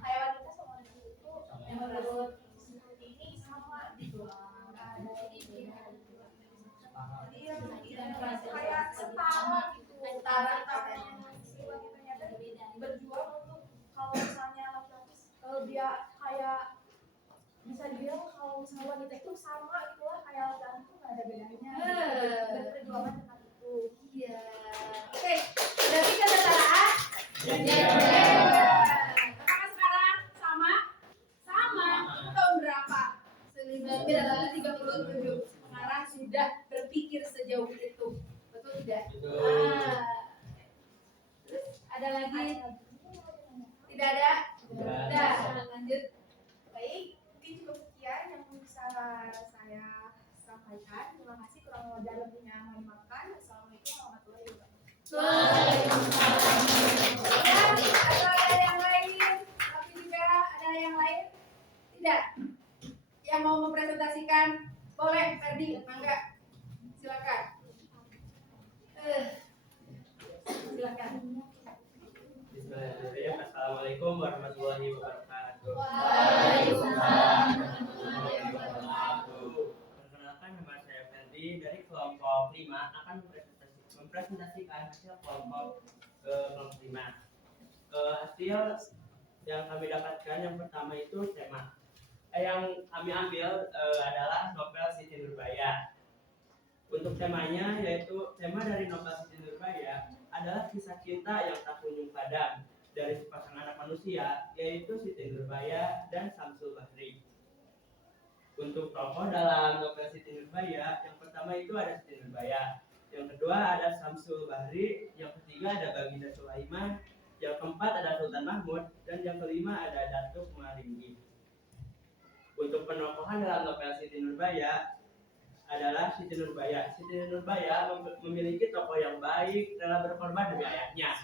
kayak wanita sama laki itu yang menurut seperti ini sama gitu. Kayak setara gitu. Setara si wanitanya tadi berjuang untuk kalau misalnya laki-laki dia kayak bisa dibilang kalau misalnya wanita itu sama itulah kayak laki-laki itu nggak ada bedanya. Berperjuangan tentang itu. Iya. Oke, berarti kesetaraan gender. Apakah sekarang sama? Sama. Itu tahun berapa? 1937. Sekarang sudah berpikir sejauh itu. Betul tidak? Terus ada lagi? Tidak ada? Sudah. Lanjut. Baik, mungkin cukup sekian yang bisa saya sampaikan. Terima kasih, kurang lebihnya mohon dimaafkan. Assalamualaikum warahmatullahi wabarakatuh. Atau ada yang lain? Tapi juga ada yang lain? Tidak? Yang mau mempresentasikan? Boleh, Ferdi, mangga. Silakan. Silakan. Bismillahirrahmanirrahim. Assalamualaikum warahmatullahi wabarakatuh. Waalaikumsalam warahmatullahi wabarakatuh. Perkenalkan, nama saya Ferdi dari kelompok 5 akan mempresentasikan hasil kelompok 5. Hasil yang kami dapatkan yang pertama itu tema. Yang kami ambil adalah novel Siti Nurbaya. Untuk temanya yaitu tema dari novel Siti Nurbaya adalah kisah cinta yang tak kunjung padam dari sepasang anak manusia, yaitu Siti Nurbaya dan Samsul Bahri. Untuk tokoh dalam novel Siti Nurbaya, yang pertama itu ada Siti Nurbaya, yang kedua ada Samsul Bahri, yang ketiga ada Baginda Sulaiman, yang keempat ada Sultan Mahmud, dan yang kelima ada Datuk Muaringgi. Untuk penokohan dalam novel Siti Nurbaya adalah Siti Nurbaya. Siti Nurbaya memiliki tokoh yang baik, rela berkorban demi ayahnya.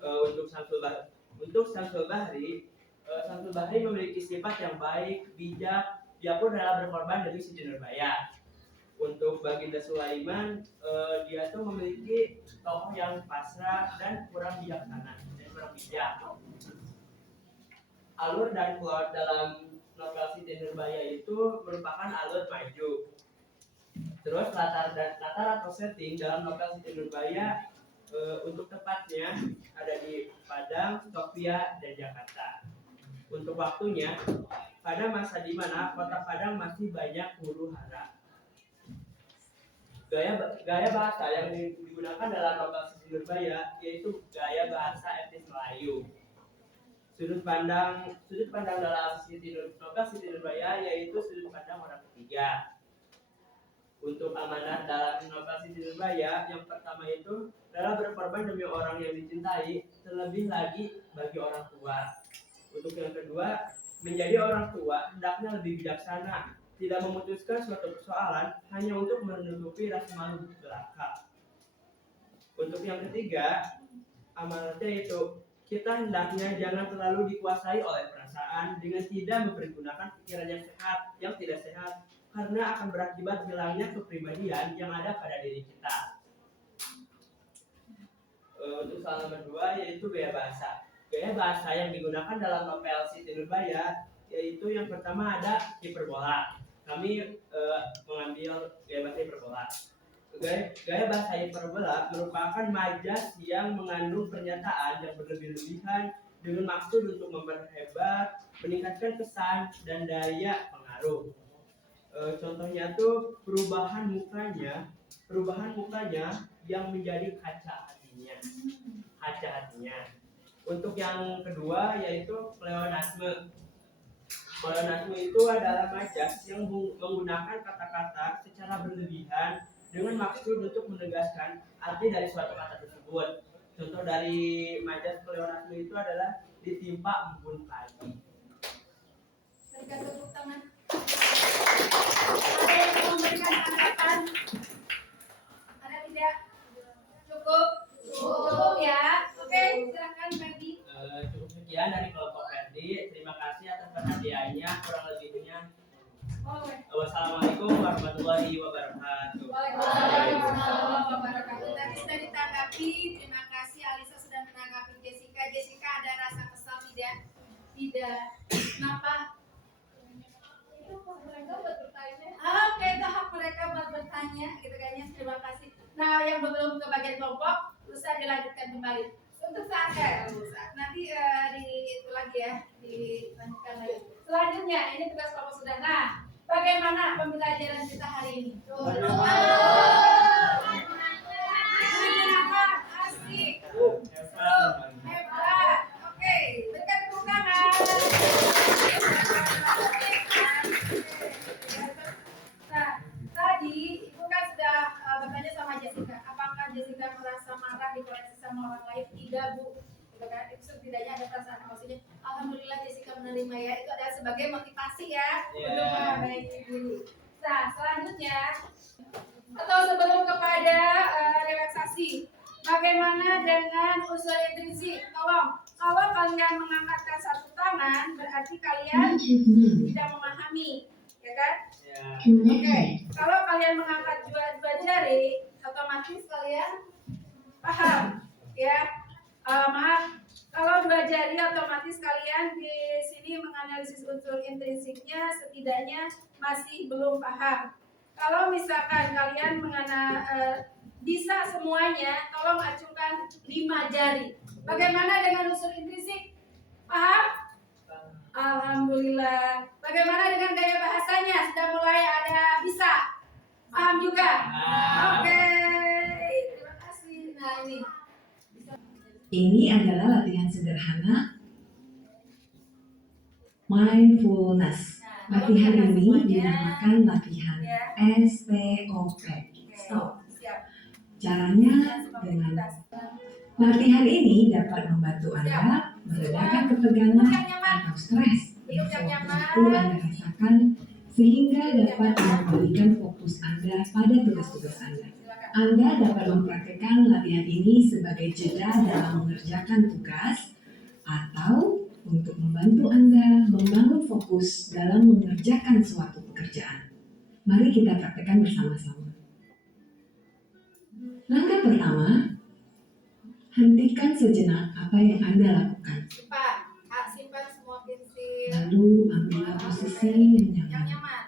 Untuk Samsul Bahri, Samsul Bahri memiliki sifat yang baik, bijak, dia pun rela berkorban demi Siti Nurbaya. Untuk Baginda Sulaiman, dia tuh memiliki tokoh yang pasrah dan kurang bijaksana dan kurang bijak. Alur dan plot dalam novel Siti Nurbaya itu merupakan alur maju. Terus latar atau setting dalam novel Siti Nurbaya untuk tepatnya ada di Padang, Sofia, dan Jakarta. Untuk waktunya pada masa di mana kota Padang masih banyak huru hara. Gaya bahasa yang digunakan dalam novel Siti Nurbaya yaitu gaya bahasa etnis Melayu. Sudut pandang dalam novel Siti Nurbaya yaitu sudut pandang orang ketiga. Untuk amanat dalam novel Siti Nurbaya, yang pertama itu rela berkorban demi orang yang dicintai, terlebih lagi bagi orang tua. Untuk yang kedua, menjadi orang tua hendaknya lebih bijaksana, tidak memutuskan suatu persoalan hanya untuk menutupi rasa malu belaka. Untuk yang ketiga, amanatnya itu kita hendaknya jangan terlalu dikuasai oleh perasaan dengan tidak mempergunakan pikiran yang tidak sehat, karena akan berakibat hilangnya kepribadian yang ada pada diri kita. Untuk soal nomor 2 yaitu gaya bahasa. Gaya bahasa yang digunakan dalam novel Siti Nurbaya yaitu yang pertama ada hiperbola. Kami mengambil gaya bahasa hiperbola. Gaya bahasa hiperbola merupakan majas yang mengandung pernyataan yang berlebih-lebihan dengan maksud untuk memperhebat, meningkatkan kesan dan daya pengaruh. Contohnya tuh perubahan mukanya yang menjadi kaca hatinya. Untuk yang kedua yaitu pleonasme. Pleonasme itu adalah majas yang menggunakan kata-kata secara berlebihan dengan maksud untuk menegaskan arti dari suatu kata tersebut. Contoh dari majas pleonasme itu adalah ditimpa embun pagi. Berikan tepuk tangan. Ada yang mau memberikan tanggapan? Ada tidak? Cukup ya. Oke, silakan Ferdi. Cukup sekian dari kelompok Ferdi. Terima kasih atas perhatiannya. Kurang lebihnya. Wassalamualaikum warahmatullahi wabarakatuh. Waalaikumsalam warahmatullahi wabarakatuh. Tadi sudah ditanggapi. Terima kasih Alisa sudah menanggapi Jessica. Jessica ada rasa kesal tidak? Kenapa? Itu hak mereka buat bertanya. Oke, itu hak mereka buat bertanya. Gitu kayaknya. Terima kasih. Nah, yang belum ke bagian kelompok, bisa dilanjutkan kembali. Untuk saat nanti itu lagi ya, dilanjutkan lagi. Selanjutnya, ini tugas kelompok sudah. Nah, bagaimana pembelajaran kita hari ini? Menyenangkan, asik, seru, hebat. Oke, berikan tepuk tangan. Nah, tadi Ibu kan sudah bertanya sama Jessica, apakah Jessica merasa marah dikoreksi sama orang lain? Tidak, Bu. Gitu kan? Itu setidaknya ada perasaan emosinya. Alhamdulillah Jessica menerima ya. Itu adalah sebagai motivasi ya untuk memperbaiki diri. Nah, selanjutnya atau sebelum kepada relaksasi, bagaimana dengan unsur intrinsik? Tolong, kalau kalian mengangkatkan satu tangan, berarti kalian tidak memahami, ya kan? Oke, kalau kalian mengangkat dua jari, otomatis kalian paham, ya. Maaf, kalau dua jari otomatis kalian di sini menganalisis unsur intrinsiknya setidaknya masih belum paham. Kalau misalkan kalian bisa semuanya, tolong acungkan 5 jari. Bagaimana dengan unsur intrinsik? Paham? Alhamdulillah. Bagaimana dengan gaya bahasanya? Sudah mulai ada bisa? Paham juga? Oke. Terima kasih. Nah ini. Ini adalah latihan sederhana mindfulness. Latihan ini dinamakan latihan STOP. Stop. Caranya dengan latihan ini dapat membantu Anda meredakan ketegangan atau stres yang sewaktu-waktu Anda rasakan sehingga dapat mengembalikan fokus Anda pada tugas-tugas Anda. Anda dapat mempraktikkan latihan ini sebagai jeda dalam mengerjakan tugas atau untuk membantu Anda membangun fokus dalam mengerjakan suatu pekerjaan. Mari kita praktikkan bersama-sama. Langkah pertama, hentikan sejenak apa yang Anda lakukan. Simpan semua pensil Lalu ambillah posisi yang yang nyaman, nyaman.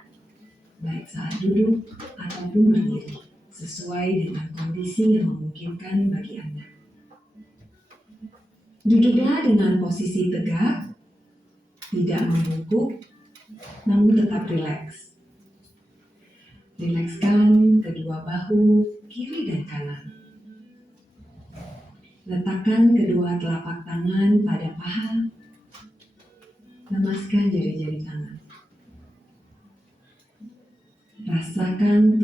baik saat duduk ataupun berdiri, sesuai dengan kondisi yang memungkinkan bagi Anda. Duduklah dengan posisi tegak, tidak membungkuk, namun tetap rileks. Rilekskan kedua bahu, kiri dan kanan. Letakkan kedua telapak tangan pada paha. Lemaskan jari-jari tangan. Rasakan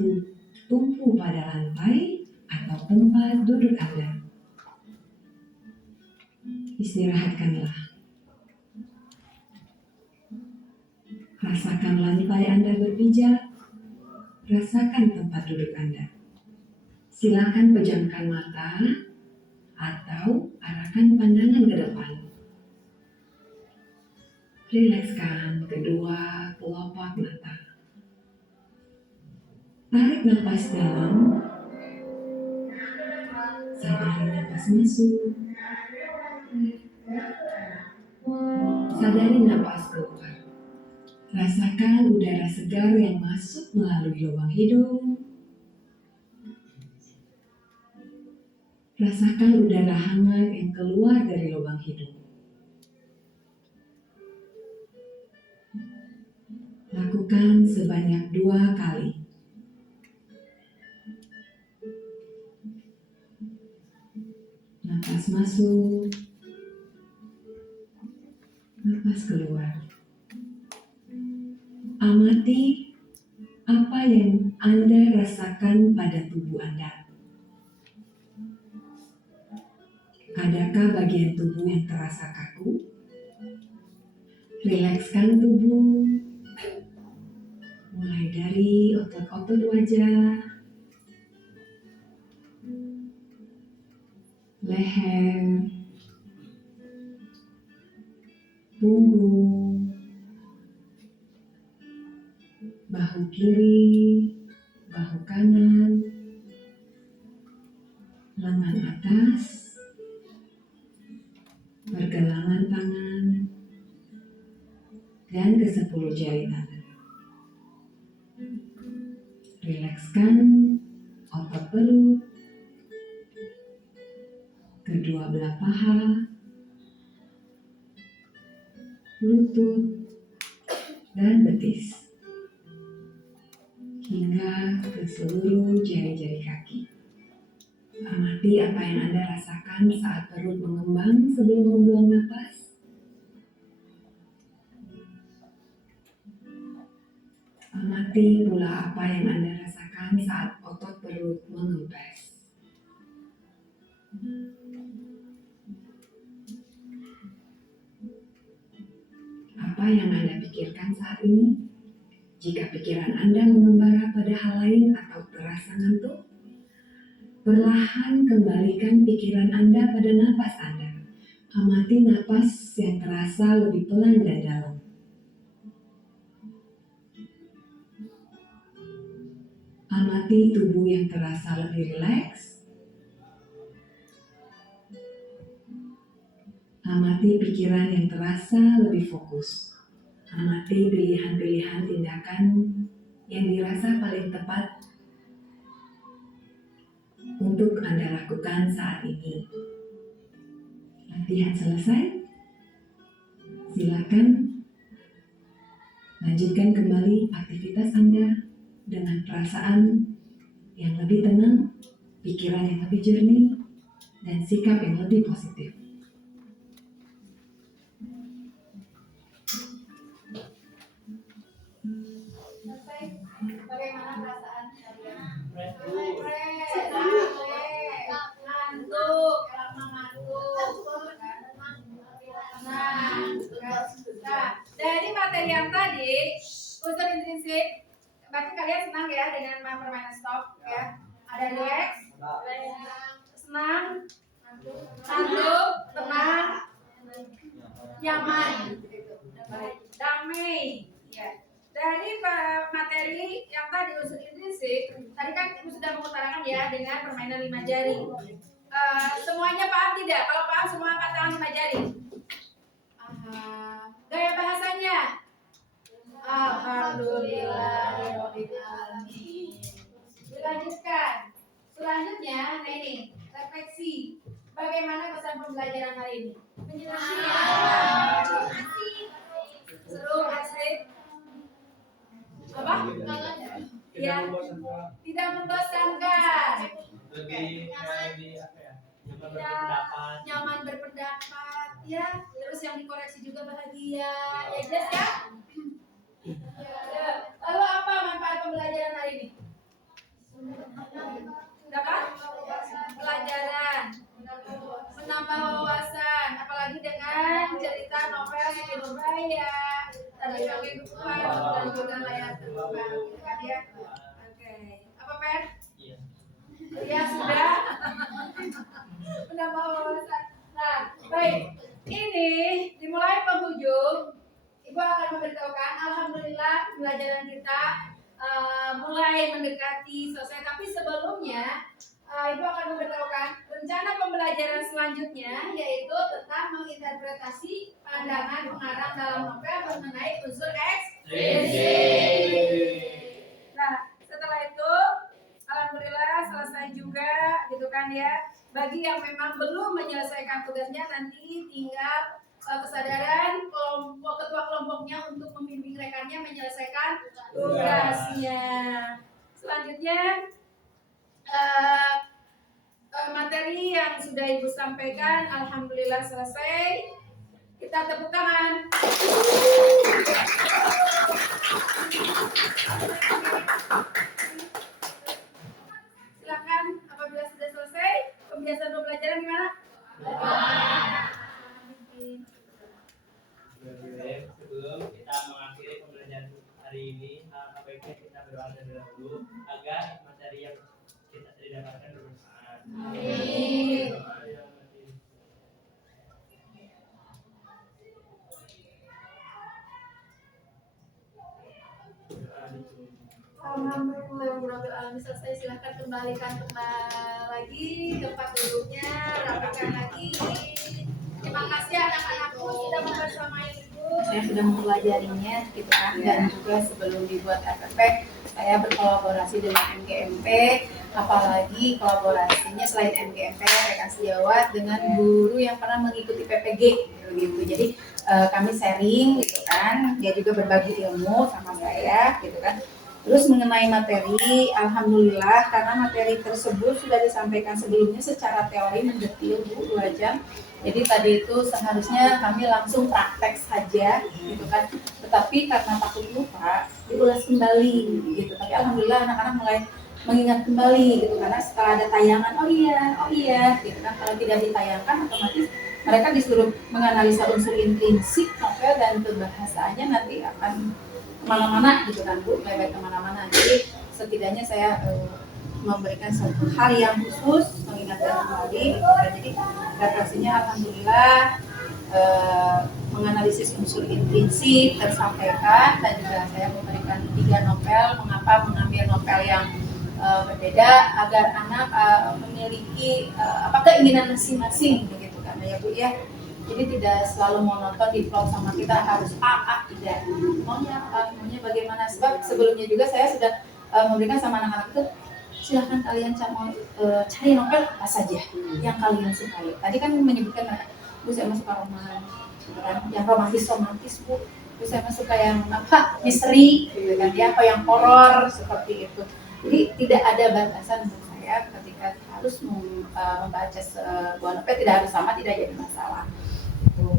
tumpu pada lantai atau tempat duduk Anda. Istirahatkanlah. Rasakan lantai Anda berpijak. Rasakan tempat duduk Anda. Silakan pejamkan mata atau arahkan pandangan ke depan. Rilekskan kedua kelopak mata. Tarik napas dalam. Sadari napas masuk. Sadari napas keluar. Rasakan udara segar yang masuk melalui lubang hidung. Rasakan udara hangat yang keluar dari lubang hidung. Lakukan sebanyak 2 kali. Napas masuk. Napas keluar. Amati apa yang Anda rasakan pada tubuh Anda. Adakah bagian tubuh yang terasa kaku? Rilekskan tubuh. Mulai dari otot-otot wajah, leher, punggung, bahu kiri, bahu kanan, lengan atas, pergelangan tangan, dan ke-10 jari tangan. Rilekskan otot perut, kedua belah paha, lutut, dan betis, hingga ke seluruh jari-jari kaki. Amati apa yang Anda rasakan saat perut mengembang sebelum membuang napas. Amati pula apa yang Anda rasakan saat otot perut mengempes. Apa yang Anda pikirkan saat ini? Jika pikiran Anda mengembara pada hal lain atau terasa ngantuk, perlahan kembalikan pikiran Anda pada napas Anda. Amati napas yang terasa lebih pelan dan dalam. Amati tubuh yang terasa lebih rileks. Amati pikiran yang terasa lebih fokus. Amati pilihan-pilihan tindakan yang dirasa paling tepat untuk Anda lakukan saat ini. Latihan selesai. Silakan lanjutkan kembali aktivitas Anda dengan perasaan yang lebih tenang, pikiran yang lebih jernih, dan sikap yang lebih positif. Bagaimana perasaan kalian? Nah, dari materi yang tadi, unsur intrinsik, berarti kalian senang ya dengan permainan stop ya? Ada relax, senang, tanduk, tenang, nyaman, damai. Ya. Dari materi yang tadi unsur intrinsik, tadi kan sudah mengutarakan ya dengan permainan 5 jari. Semuanya paham tidak? Kalau paham semua angkat tangan 5 jari. Gaya bahasanya. Alhamdulillahirobbilalamin. Dilanjutkan. Selanjutnya, nah ini refleksi. Bagaimana kesan pembelajaran hari ini? Menyenangkan. Seru, asik. Apa? Ya, tidak membosankan. Lebih apa ya? Nyaman berpendapat, ya. Terus yang dikoreksi juga bahagia, ya jelas ya. Lalu apa manfaat pembelajaran hari ini? Dapat pelajaran, menambah wawasan, apalagi dengan cerita novel Siti Nurbaya, tadi kami bukuan dan juga layar terbang, gitu kan ya? Oke, apa Per? Ya sudah, menambah wawasan. Nah, baik, ini dimulai penghujung. Ibu akan memberitahukan, alhamdulillah pembelajaran kita mulai mendekati selesai. Tapi sebelumnya, Ibu akan memberitahukan rencana pembelajaran selanjutnya, yaitu tentang menginterpretasi pandangan pengarang dalam novel mengenai unsur ekstrinsik. Nah, setelah itu, alhamdulillah selesai juga, gitu kan ya. Bagi yang memang belum menyelesaikan tugasnya, nanti tinggal kesadaran ketua kelompoknya untuk membimbing rekannya menyelesaikan tugasnya. Selanjutnya materi yang sudah Ibu sampaikan alhamdulillah selesai. Kita tepuk tangan. Silakan apabila sudah selesai pembiasaan pembelajaran gimana? Sebelum kita mengakhiri pembelajaran hari ini, baiknya kita berdoa terlebih dahulu agar materi yang kita dapatkan bermanfaat. Amin. Alhamdulillah, selesai. Silahkan kembalikan lagi tempat duduknya, rapikan lagi. Terima kasih anak-anakku sudah membersamai Ibu. Saya sudah mempelajarinya, gitu kan. Dan juga sebelum dibuat FFP, saya berkolaborasi dengan MGMP. Apalagi kolaborasinya selain MGMP, rekan sejawat dengan guru yang pernah mengikuti PPG, gitu. Jadi kami sharing, gitu kan. Dia juga berbagi ilmu sama saya, gitu kan. Terus mengenai materi, alhamdulillah karena materi tersebut sudah disampaikan sebelumnya secara teori mendetil Bu 2 jam. Jadi tadi itu seharusnya kami langsung praktek saja, gitu kan. Tetapi karena takut lupa, diulas kembali, gitu. Tapi alhamdulillah anak-anak mulai mengingat kembali, gitu. Karena setelah ada tayangan, oh iya, gitu kan. Kalau tidak ditayangkan, otomatis mereka disuruh menganalisa unsur intrinsik novel dan kebahasaannya nanti akan kemana-mana, gitu kan Bu, lebar kemana-mana. Jadi setidaknya saya memberikan satu hari yang khusus mengingatkan kembali, gitu kan. Jadi refleksinya alhamdulillah menganalisis unsur intrinsik tersampaikan, dan juga saya memberikan 3 novel. Mengapa mengambil novel yang berbeda agar anak memiliki keinginan masing-masing, begitu kan ya Bu ya. Jadi tidak selalu monoton di vlog sama kita harus tidak. Maunya apa, maunya bagaimana. Sebab sebelumnya juga saya sudah memberikan sama anak-anak itu, silahkan kalian cari novel apa saja yang kalian sukai. Tadi kan menyebutkan, Bu saya suka roman, yang romantis Bu. Bu saya suka yang misteri, gitu kan ya, atau yang horor seperti itu. Jadi tidak ada batasan untuk saya ketika harus membaca sebuah novel, tidak harus sama, tidak jadi masalah.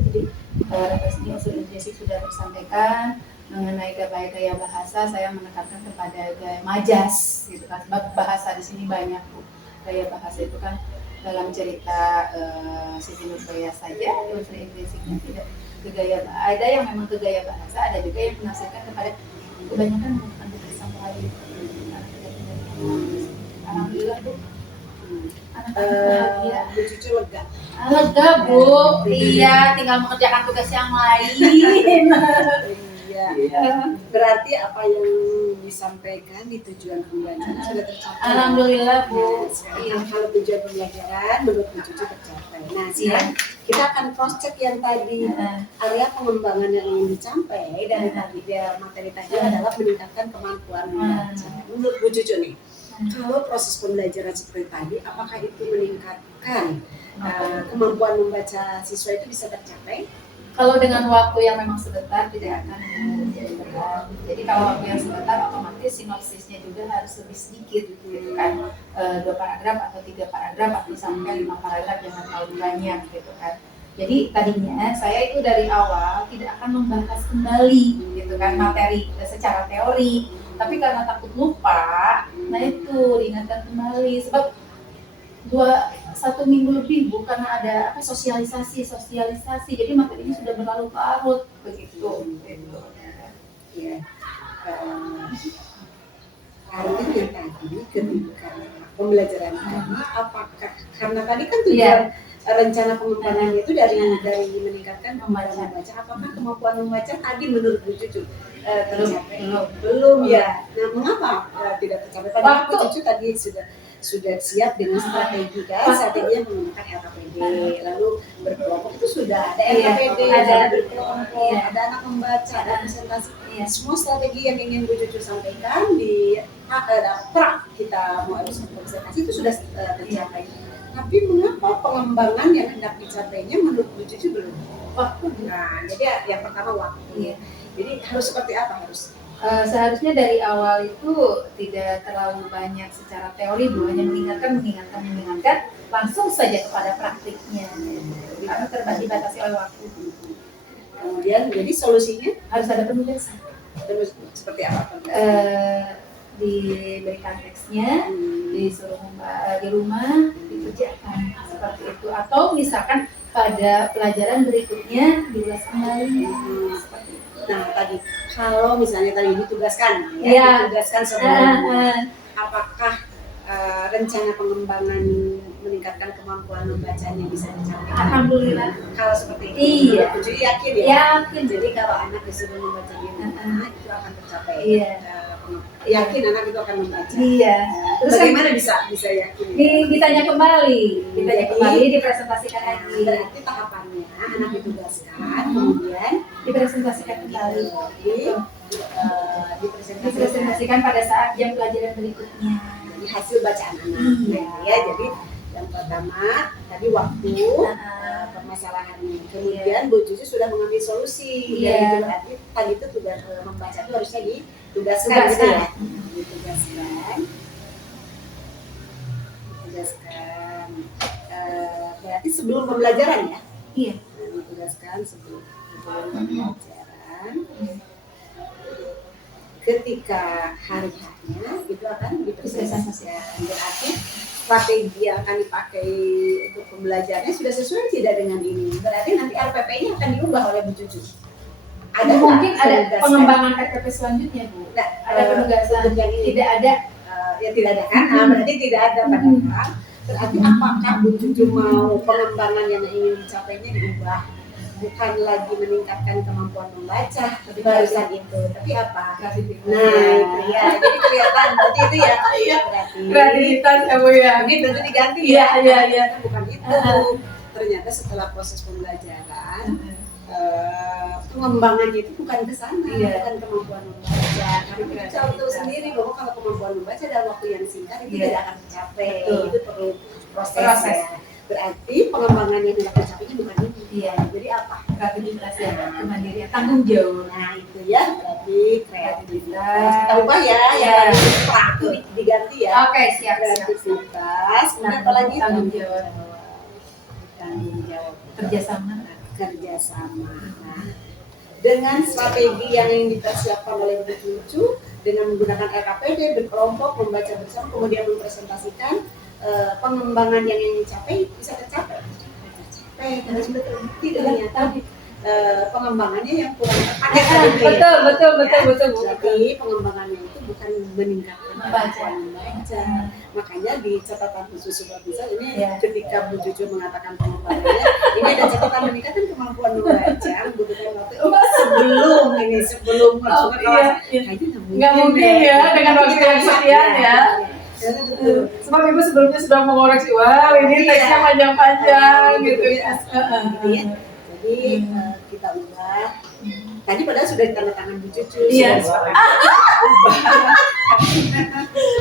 Jadi referensi unsur intrinsik sudah tersampaikan. Mengenai gaya bahasa, saya menekankan kepada gaya majas, gitu kan. Sebab bahasa di sini banyak, Bu. Gaya bahasa itu kan dalam cerita Siti Nurbaya saja unsur intrinsiknya tidak ke gaya. Ada yang memang ke gaya bahasa, ada juga yang menafsirkan kepada kebanyakan bukan kesan lain. Alhamdulillah, Bu. Anak-anak bahagia. Bu Cucu lega. Lega, Bu. Iya, tinggal mengerjakan tugas yang lain. Iya. Berarti apa yang disampaikan di tujuan pembelajaran sudah tercapai. Alhamdulillah, Bu. Nah, sekarang kalau tujuan pembelajaran menurut Bu Cucu tercapai. Nah, sekarang kita akan cross check yang tadi area pengembangan yang ingin dicapai dari tadi materi tadi adalah meningkatkan kemampuan membaca. Menurut Bu Cucu nih, kalau proses pembelajaran seperti tadi, apakah itu meningkatkan kemampuan membaca siswa itu bisa tercapai? Kalau dengan waktu yang memang sebentar tidak akan menjadi berat. Jadi kalau waktu yang sebentar otomatis sinopsisnya juga harus lebih sedikit, gitu kan. 2 paragraf atau 3 paragraf atau sampai 5 paragraf, jangan terlalu banyak, gitu kan. Jadi tadinya saya itu dari awal tidak akan membahas kembali, gitu kan, materi secara teori. Tapi karena takut lupa, nah itu diingatkan kembali. Sebab 1 minggu lebih, Bu, karena ada sosialisasi. Jadi materinya sudah berlarut-larut begitu. Ya. Artinya tadi ketika pembelajaran tadi, apakah karena tadi kan tujuan rencana pengembangan itu dari meningkatkan kemampuan membaca, apakah kemampuan membaca tadi menurut Bu Cucu tercapai? Belum ya. Nah, mengapa tidak tercapai? Padahal Bu Cucu tadi sudah siap dengan strategi kan, strateginya menggunakan LKPD, lalu berkelompok itu sudah ada LKPD, ada berkelompok, ada anak membaca, ada presentasi, semua strategi yang ingin Bu Cucu sampaikan di pra kita mau presentasi itu sudah tercapai. Tapi mengapa pengembangan yang hendak dicapainya menurut Bu Cucu belum? Waktu. Nah, jadi yang pertama waktu. Jadi harus seperti apa harus? Seharusnya dari awal itu tidak terlalu banyak secara teori, Bu, hanya mengingatkan, langsung saja kepada praktiknya. Karena dibatasi oleh waktu. Kemudian jadi solusinya harus ada penugasan. Terus seperti apa? Diberikan teksnya, disuruh di rumah dikerjakan seperti itu. Atau misalkan pada pelajaran berikutnya diulas kembali seperti itu. Nah, tadi kalau misalnya tadi ditugaskan sebelum apakah rencana pengembangan meningkatkan kemampuan membacanya bisa dicapai? Alhamdulillah. Kalau seperti itu, iya. Jadi yakin ya? Yakin. Jadi kalau anak disuruh membaca di rumah itu akan tercapai. Iya. Yakin anak itu akan membaca. Iya. Terus bagaimana bisa yakin? Ditanya kembali, dipresentasikan lagi. Berarti tahapannya anak ditugaskan, kemudian dipresentasikan kembali. Dipresentasikan pada saat jam pelajaran berikutnya. Jadi hasil bacaan anak. Ya, jadi yang pertama tadi waktu permasalahannya. Kemudian Bu Cucu sudah mengambil solusi. Dan itu berarti tadi itu tugas membaca itu harusnya ditugaskan gitu ya. Ditugaskan. Berarti sebelum pembelajaran ya? Iya. Ditugaskan sebelum pembelajaran. Ketika hari-harinya itu akan dipresentasikan. Berarti strategi yang akan dipakai untuk pembelajarannya sudah sesuai tidak dengan ini. Berarti nanti RPP-nya akan diubah oleh Bu Cucu. Ada mungkin ada pengembangan RPP selanjutnya, Bu. Nah, ada penugasan yang ini. Tidak ada. Ya tidak ada kan? Berarti tidak ada padahal. Berarti apakah Bu Cucu mau pengembangan yang ingin dicapainya diubah? Bukan lagi meningkatkan kemampuan membaca, tapi barusan itu. Tapi apa? Nah, itu ya. Jadi kelihatan berarti itu ya. Berarti kreativitas ya, Bu ya. Ini tentu diganti ya. Iya. Bukan itu. Ternyata setelah proses pembelajaran, pengembangannya itu bukan ke sana, bukan kemampuan membaca. Karena kita tahu sendiri bahwa kalau kemampuan membaca dalam waktu yang singkat itu tidak akan tercapai. Itu perlu proses. Ya. Berarti pengembangan yang tidak tercapainya bukan ini. Iya. Jadi apa? Kreativitas ya, kemandirian, tanggung jawab. Nah itu ya, berarti kreativitas. Kita ubah ya, yang praktik diganti ya. Oke, siap. Kreativitas, kemudian apa lagi? Tanggung jawab. Tanggung jawab. Kerjasama. Kerjasama. Nah, dengan strategi yang dipersiapkan oleh Bu Cucu dengan menggunakan RKPD berkelompok membaca bersama kemudian mempresentasikan pengembangan yang ingin dicapai bisa tercapai karena sudah terbukti ternyata pengembangannya yang kurang Betul. Jadi pengembangannya itu bukan meningkatkan kemampuan membaca. Makanya di catatan khusus supervisor ini ketika Bu Cucu mengatakan pengembangannya, ini ada catatan meningkatkan kemampuan membaca membutuhkan waktu sebelum masuk ke kelas. Kayaknya Nggak mungkin ya dengan waktu yang sekian ya. Sebab ibu sebelumnya sudah mengoreksi, wah ini teksnya panjang-panjang gitu ya. Jadi kita ubah. Tadi padahal sudah ditandatangan Bu Cucu. Iya.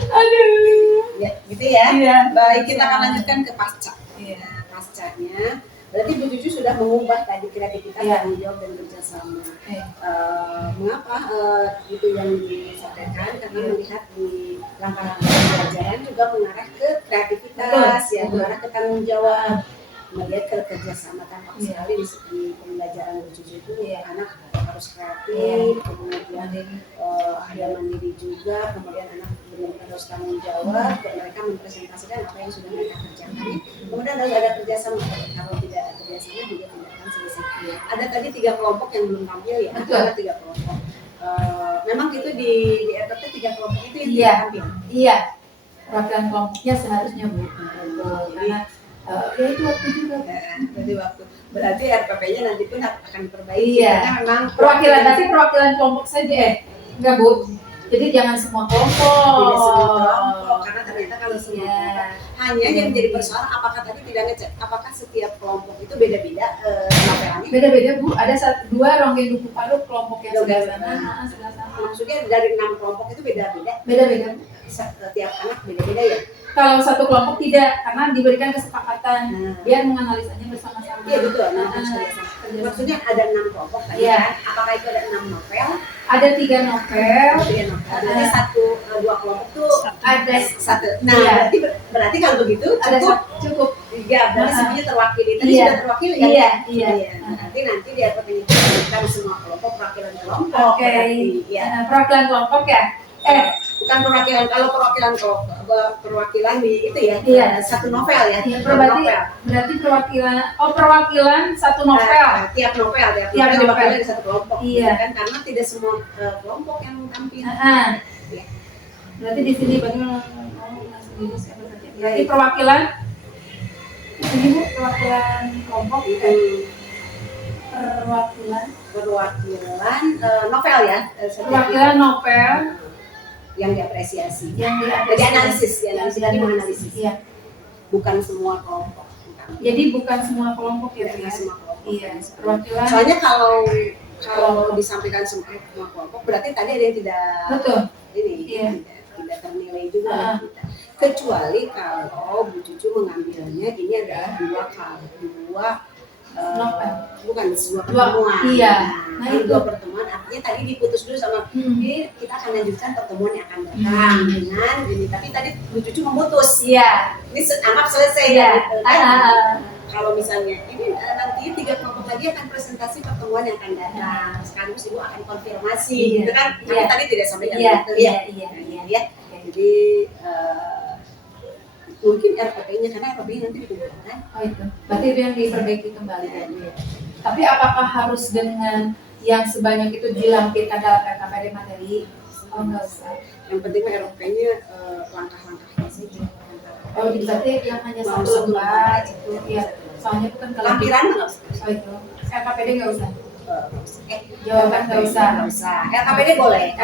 Aduh. Ya, gitu ya. Iya. Baik, kita akan lanjutkan ke pasca. Iya. Pascanya, berarti Bu Cucu sudah mengubah tadi kreativitas, tanggung jawab dan kerjasama. Mengapa itu yang disampaikan? Karena melihat di langkah-langkah pembelajaran juga mengarah ke kreativitas, mengarah ke tanggung jawab. Melihat ke kerjasama tampak sekali di segi pembelajaran Bu Cucu itu anak harus kreatif, kemudian ada mandiri juga, kemudian anak benar-benar harus tanggung jawab, mereka mempresentasikan apa yang sudah mereka kerjakan. Kemudian harus ada kerjasama, kalau tidak ada kerjasama juga tidak akan selesai. Ada tadi 3 kelompok yang belum tampil ya, ada 3 kelompok. Memang itu di RPT 3 kelompok itu yang tidak tampil. Iya, perwakilan kelompoknya seharusnya Bu, karena ya itu waktu juga. Jadi waktu berarti RPP-nya nanti pun akan diperbaiki. Karena memang perwakilan kelompok saja enggak Bu. Jadi jangan semua kelompok. Tidak semua kelompok karena ternyata kalau semua hanya yang menjadi persoalan apakah tadi tidak ngecek apakah setiap kelompok itu beda-beda novelannya. Beda-beda Bu. Ada 2 Ronggeng Duku Palu kelompok yang sebelah sana. Maksudnya dari 6 kelompok itu beda-beda. Beda-beda. Setiap anak beda-beda ya. Kalau satu kelompok tidak, karena diberikan kesepakatan biar menganalisanya bersama-sama. Iya betul. Maksudnya ada 6 kelompok tadi kan? Apakah itu ada 6 novel? Ada 3 novel. Berarti 2 kelompok tuh ada 1. Nah berarti kalau begitu cukup 3 berarti semuanya terwakili. Tadi sudah terwakili kan? Iya. Nanti di RPT itu kita semua kelompok perwakilan kelompok. Perwakilan kelompok ya. Bukan perwakilan, kalau perwakilan di itu ya, satu novel ya. Berarti perwakilan satu novel. Tiap novel diwakili di satu kelompok. Kan karena tidak semua kelompok yang tampil. Berarti di sini bagaimana? Berarti perwakilan ini Bu, perwakilan kelompok. Perwakilan novel ya. Perwakilan novel yang diapresiasi, jadi analisis tadi menganalisis, bukan semua kelompok. Jadi bukan semua kelompok ya, semua kelompok. Perwakilan. Soalnya kalau disampaikan semua kelompok, berarti tadi ada yang tidak tidak ternilai juga kita. Kecuali kalau Bu Cucu mengambilnya ini adalah bukan sebuah pertemuan. Nah itu 2 pertemuan artinya tadi diputus dulu sama kita akan lanjutkan pertemuan yang akan datang dengan ini. Tapi tadi Bu Cucu memutus. Ini anggap selesai kalau misalnya ini nanti 3 kelompok lagi akan presentasi pertemuan yang akan datang. Sekaligus Ibu akan konfirmasi gitu kan. Tapi tadi tidak sampai gitu ya. Jadi mungkin RPP-nya karena RPP-nya nanti dikumpulkan. Itu. Berarti itu yang diperbaiki kembali ya. Tapi apakah harus dengan yang sebanyak itu dilampirkan dalam RKPD materi? Enggak usah. Yang penting RPP-nya langkah-langkahnya saja. Berarti yang hanya satu lembar itu ya. Soalnya bukan kalau lampiran enggak usah. Itu. RKPD enggak usah. Jawaban nggak usah. RKPD boleh.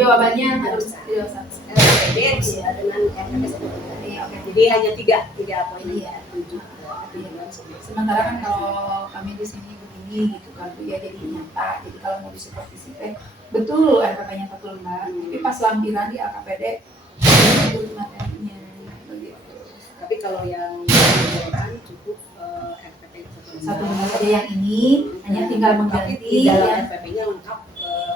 Jawabannya harus tidak usah. RKPD dengan RKPD satu. Jadi hanya 3 poin. Sementara kan kalau kami di sini begini gitu kan ya jadi nyata. Jadi kalau mau disupervisi betul RKP-nya 1 lembar. Tapi pas lampiran di RKPD itu materinya begitu. Tapi kalau yang jawaban cukup RKP 1 lembar saja yang ini hanya tinggal mengganti di dalam RPP-nya lengkap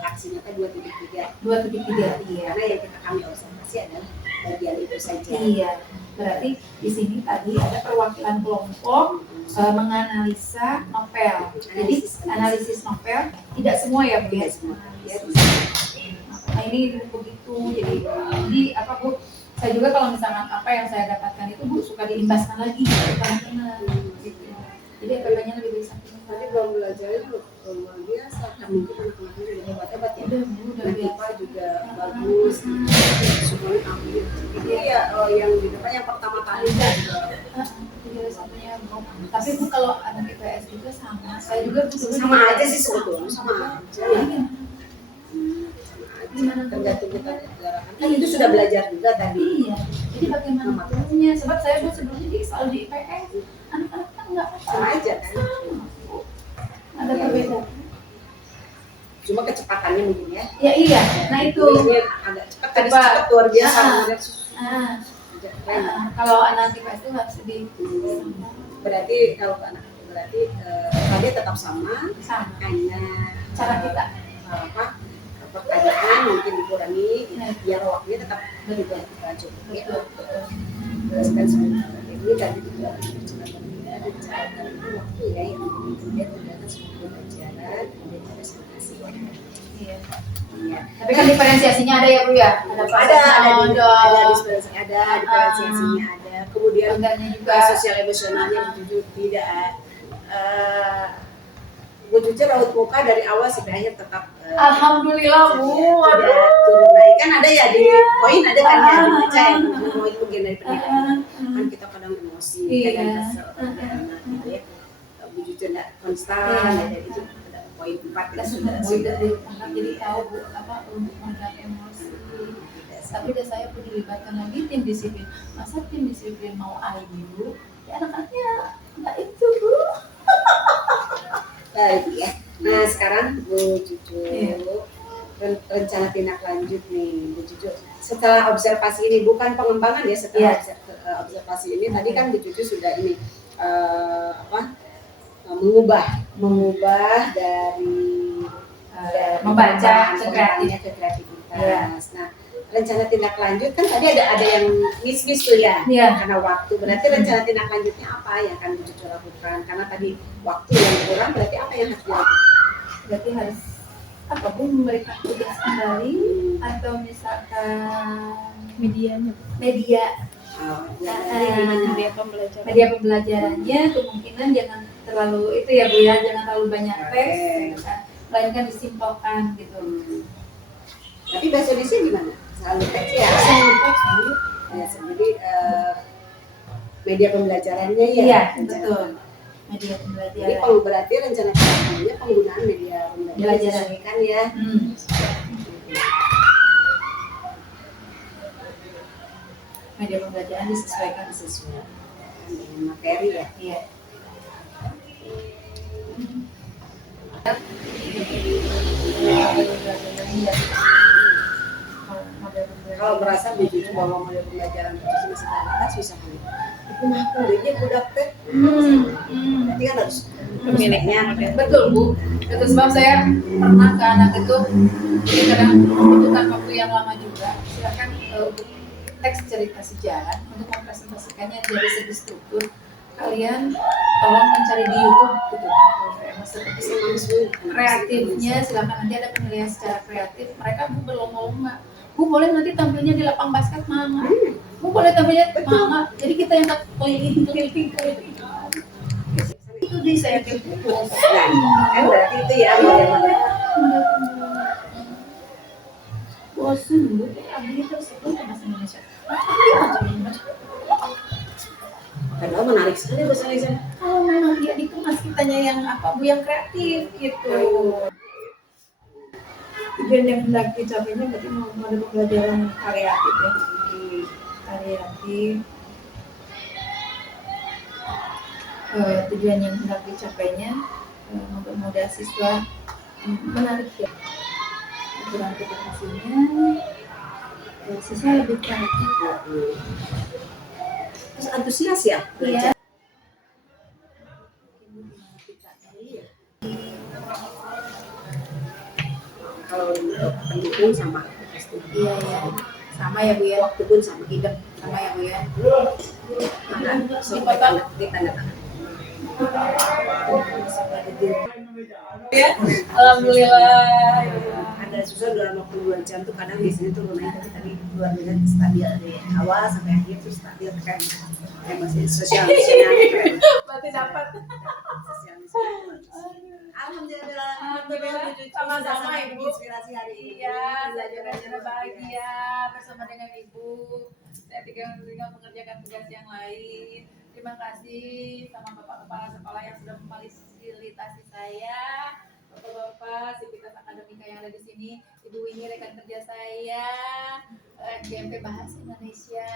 aksi nyata 2.3. 2.3 karena yang kami observasi adalah bagian itu saja. Iya, berarti di sini tadi ada perwakilan kelompok menganalisa novel. Jadi analisis novel tidak semua ya Bu ya. Ya, Nah ini begitu, jadi apa Bu? Saya juga kalau misalkan apa yang saya dapatkan itu Bu suka diimbaskan lagi ke teman-teman. Gitu. Jadi FPP-nya lebih bisa. tadi belum belajar itu luar biasa. Kami itu anak-anak juga hebat-hebat ya. Udah Bu, udah Dan biasa. IPA juga bagus. Semuanya ambil. Itu ya yang di depan yang pertama kali juga. Satunya Bu. Tapi Bu kalau anak IPS juga sama. Saya juga Bu dulu Sama di aja IPS. sih sebetulnya, sama aja. Iya. Tergantung kita bicarakan. Kan itu sudah belajar juga tadi. Iya. Jadi bagaimana turunnya? Sebab saya Bu sebelumnya selalu di IPS. Anak-anak kan nggak Sama aja kan. ada perbedaan. Cuma kecepatannya mungkin ya. Ya iya. Nah itu. Ini agak cepat, tadi cepat luar biasa. Ah. Kalau anak IPS itu harus di Berarti kalau anak itu berarti tadi tetap sama, sama hanya cara kita. apa pertanyaan mungkin dikurangi biar waktunya tetap juga cukup ya. Jelaskan sebentar ini tadi juga bicarakan waktu ya yang kemudian ternyata semua pelajaran kemudian presentasi. Iya. Iya. Tapi kan diferensiasinya ada ya Bu ya? Diferensiasinya ada. Kemudian Enggaknya juga. sosial emosionalnya jujur tidak. Bu Cucu raut muka dari awal sampai akhir tetap Alhamdulillah Bu. tidak turun naik kan ada ya di poin ada kan ya dibaca ya poin bagian dari penilaian kan kita kadang emosi kadang kesel kadang gitu ya Bu Cucu tidak konstan ya jadi itu ada poin 4 Kita itu sudah sudah jadi tahu Bu apa untuk meredam emosi. Tapi udah saya pun dilibatkan lagi tim disiplin. Masa tim disiplin mau ayu, ya anak-anaknya enggak itu Bu. baik ya. Nah sekarang Bu Cucu rencana tindak lanjut nih Bu Cucu setelah observasi ini bukan pengembangan ya setelah observasi ini tadi kan Bu Cucu sudah ini mengubah dari Membaca ke kreativitas. Nah rencana tindak lanjut kan tadi ada yang miss tuh ya karena waktu berarti rencana tindak lanjutnya apa yang akan Bu Cucu lakukan karena tadi waktu yang kurang berarti apa yang harus dilakukan? Berarti harus apa Bu memberikan tugas kembali atau misalkan media media pembelajarannya kemungkinan jangan terlalu itu ya Bu ya, jangan terlalu banyak teks gitu kan. Melainkan disimpelkan gitu. Tapi bahasa Indonesia gimana? Selalu teks ya? Selalu teks Bu. Ya, jadi media pembelajarannya ya? Iya, betul. Media Jadi pembelajaran. berarti rencana kerjanya penggunaan media pembelajaran kan ya? Media pembelajaran disesuaikan dengan materi ya? Iya. Kalau merasa begitu bahwa model pembelajaran itu masih terbatas bisa kan? Itu mah kuliahnya budak teh. Berarti kan harus pemiliknya. Betul Bu. Betul sebab saya pernah ke anak itu jadi kadang membutuhkan waktu yang lama juga. Silakan untuk teks cerita sejarah untuk mempresentasikannya dari segi struktur. Kalian tolong mencari di YouTube gitu. Kreatifnya silakan nanti ada penilaian secara kreatif. Mereka Bu berlomba-lomba. Bu boleh nanti tampilnya di lapang basket Mama. Bu boleh tampilnya Mama. Jadi kita yang keliling. Itu di saya kira. Kan berarti itu ya Bosan Bu, abdi terus itu bahasa Indonesia. padahal menarik sekali bahasa Indonesia. Kalau memang dia dikemas kitanya yang apa Bu yang kreatif gitu. Tujuan yang hendak dicapainya berarti mau ada pembelajaran kreatif ya. Kreatif. Tujuan yang hendak dicapainya mempermudah siswa menarik ya. Kurang motivasinya siswa lebih kreatif. Terus antusias ya? Iya. Kalau untuk pendukung sama pasti. Iya ya. Sama ya Bu ya. Waktu pun sama. Hidup sama ya Bu ya. Mana? So, di tanda tangan. Ya, alhamdulillah. Ada susah dalam waktu 2 jam tuh kadang biasanya turun naik, tapi tadi luar biasa stabil dari awal sampai akhir tuh stabil kan. Yang masih sosial media Berarti dapat. sosial media. Alhamdulillah. Alhamdulillah. Sama-sama Ibu. Inspirasi hari ini. Iya, belajar bahagia bersama dengan Ibu. Saya tinggal mengerjakan tugas yang lain. Terima kasih sama Bapak Kepala Sekolah yang sudah memfasilitasi saya. Bapak-bapak, sivitas akademika yang ada di sini, Ibu ini rekan kerja saya, GMP Bahasa Indonesia.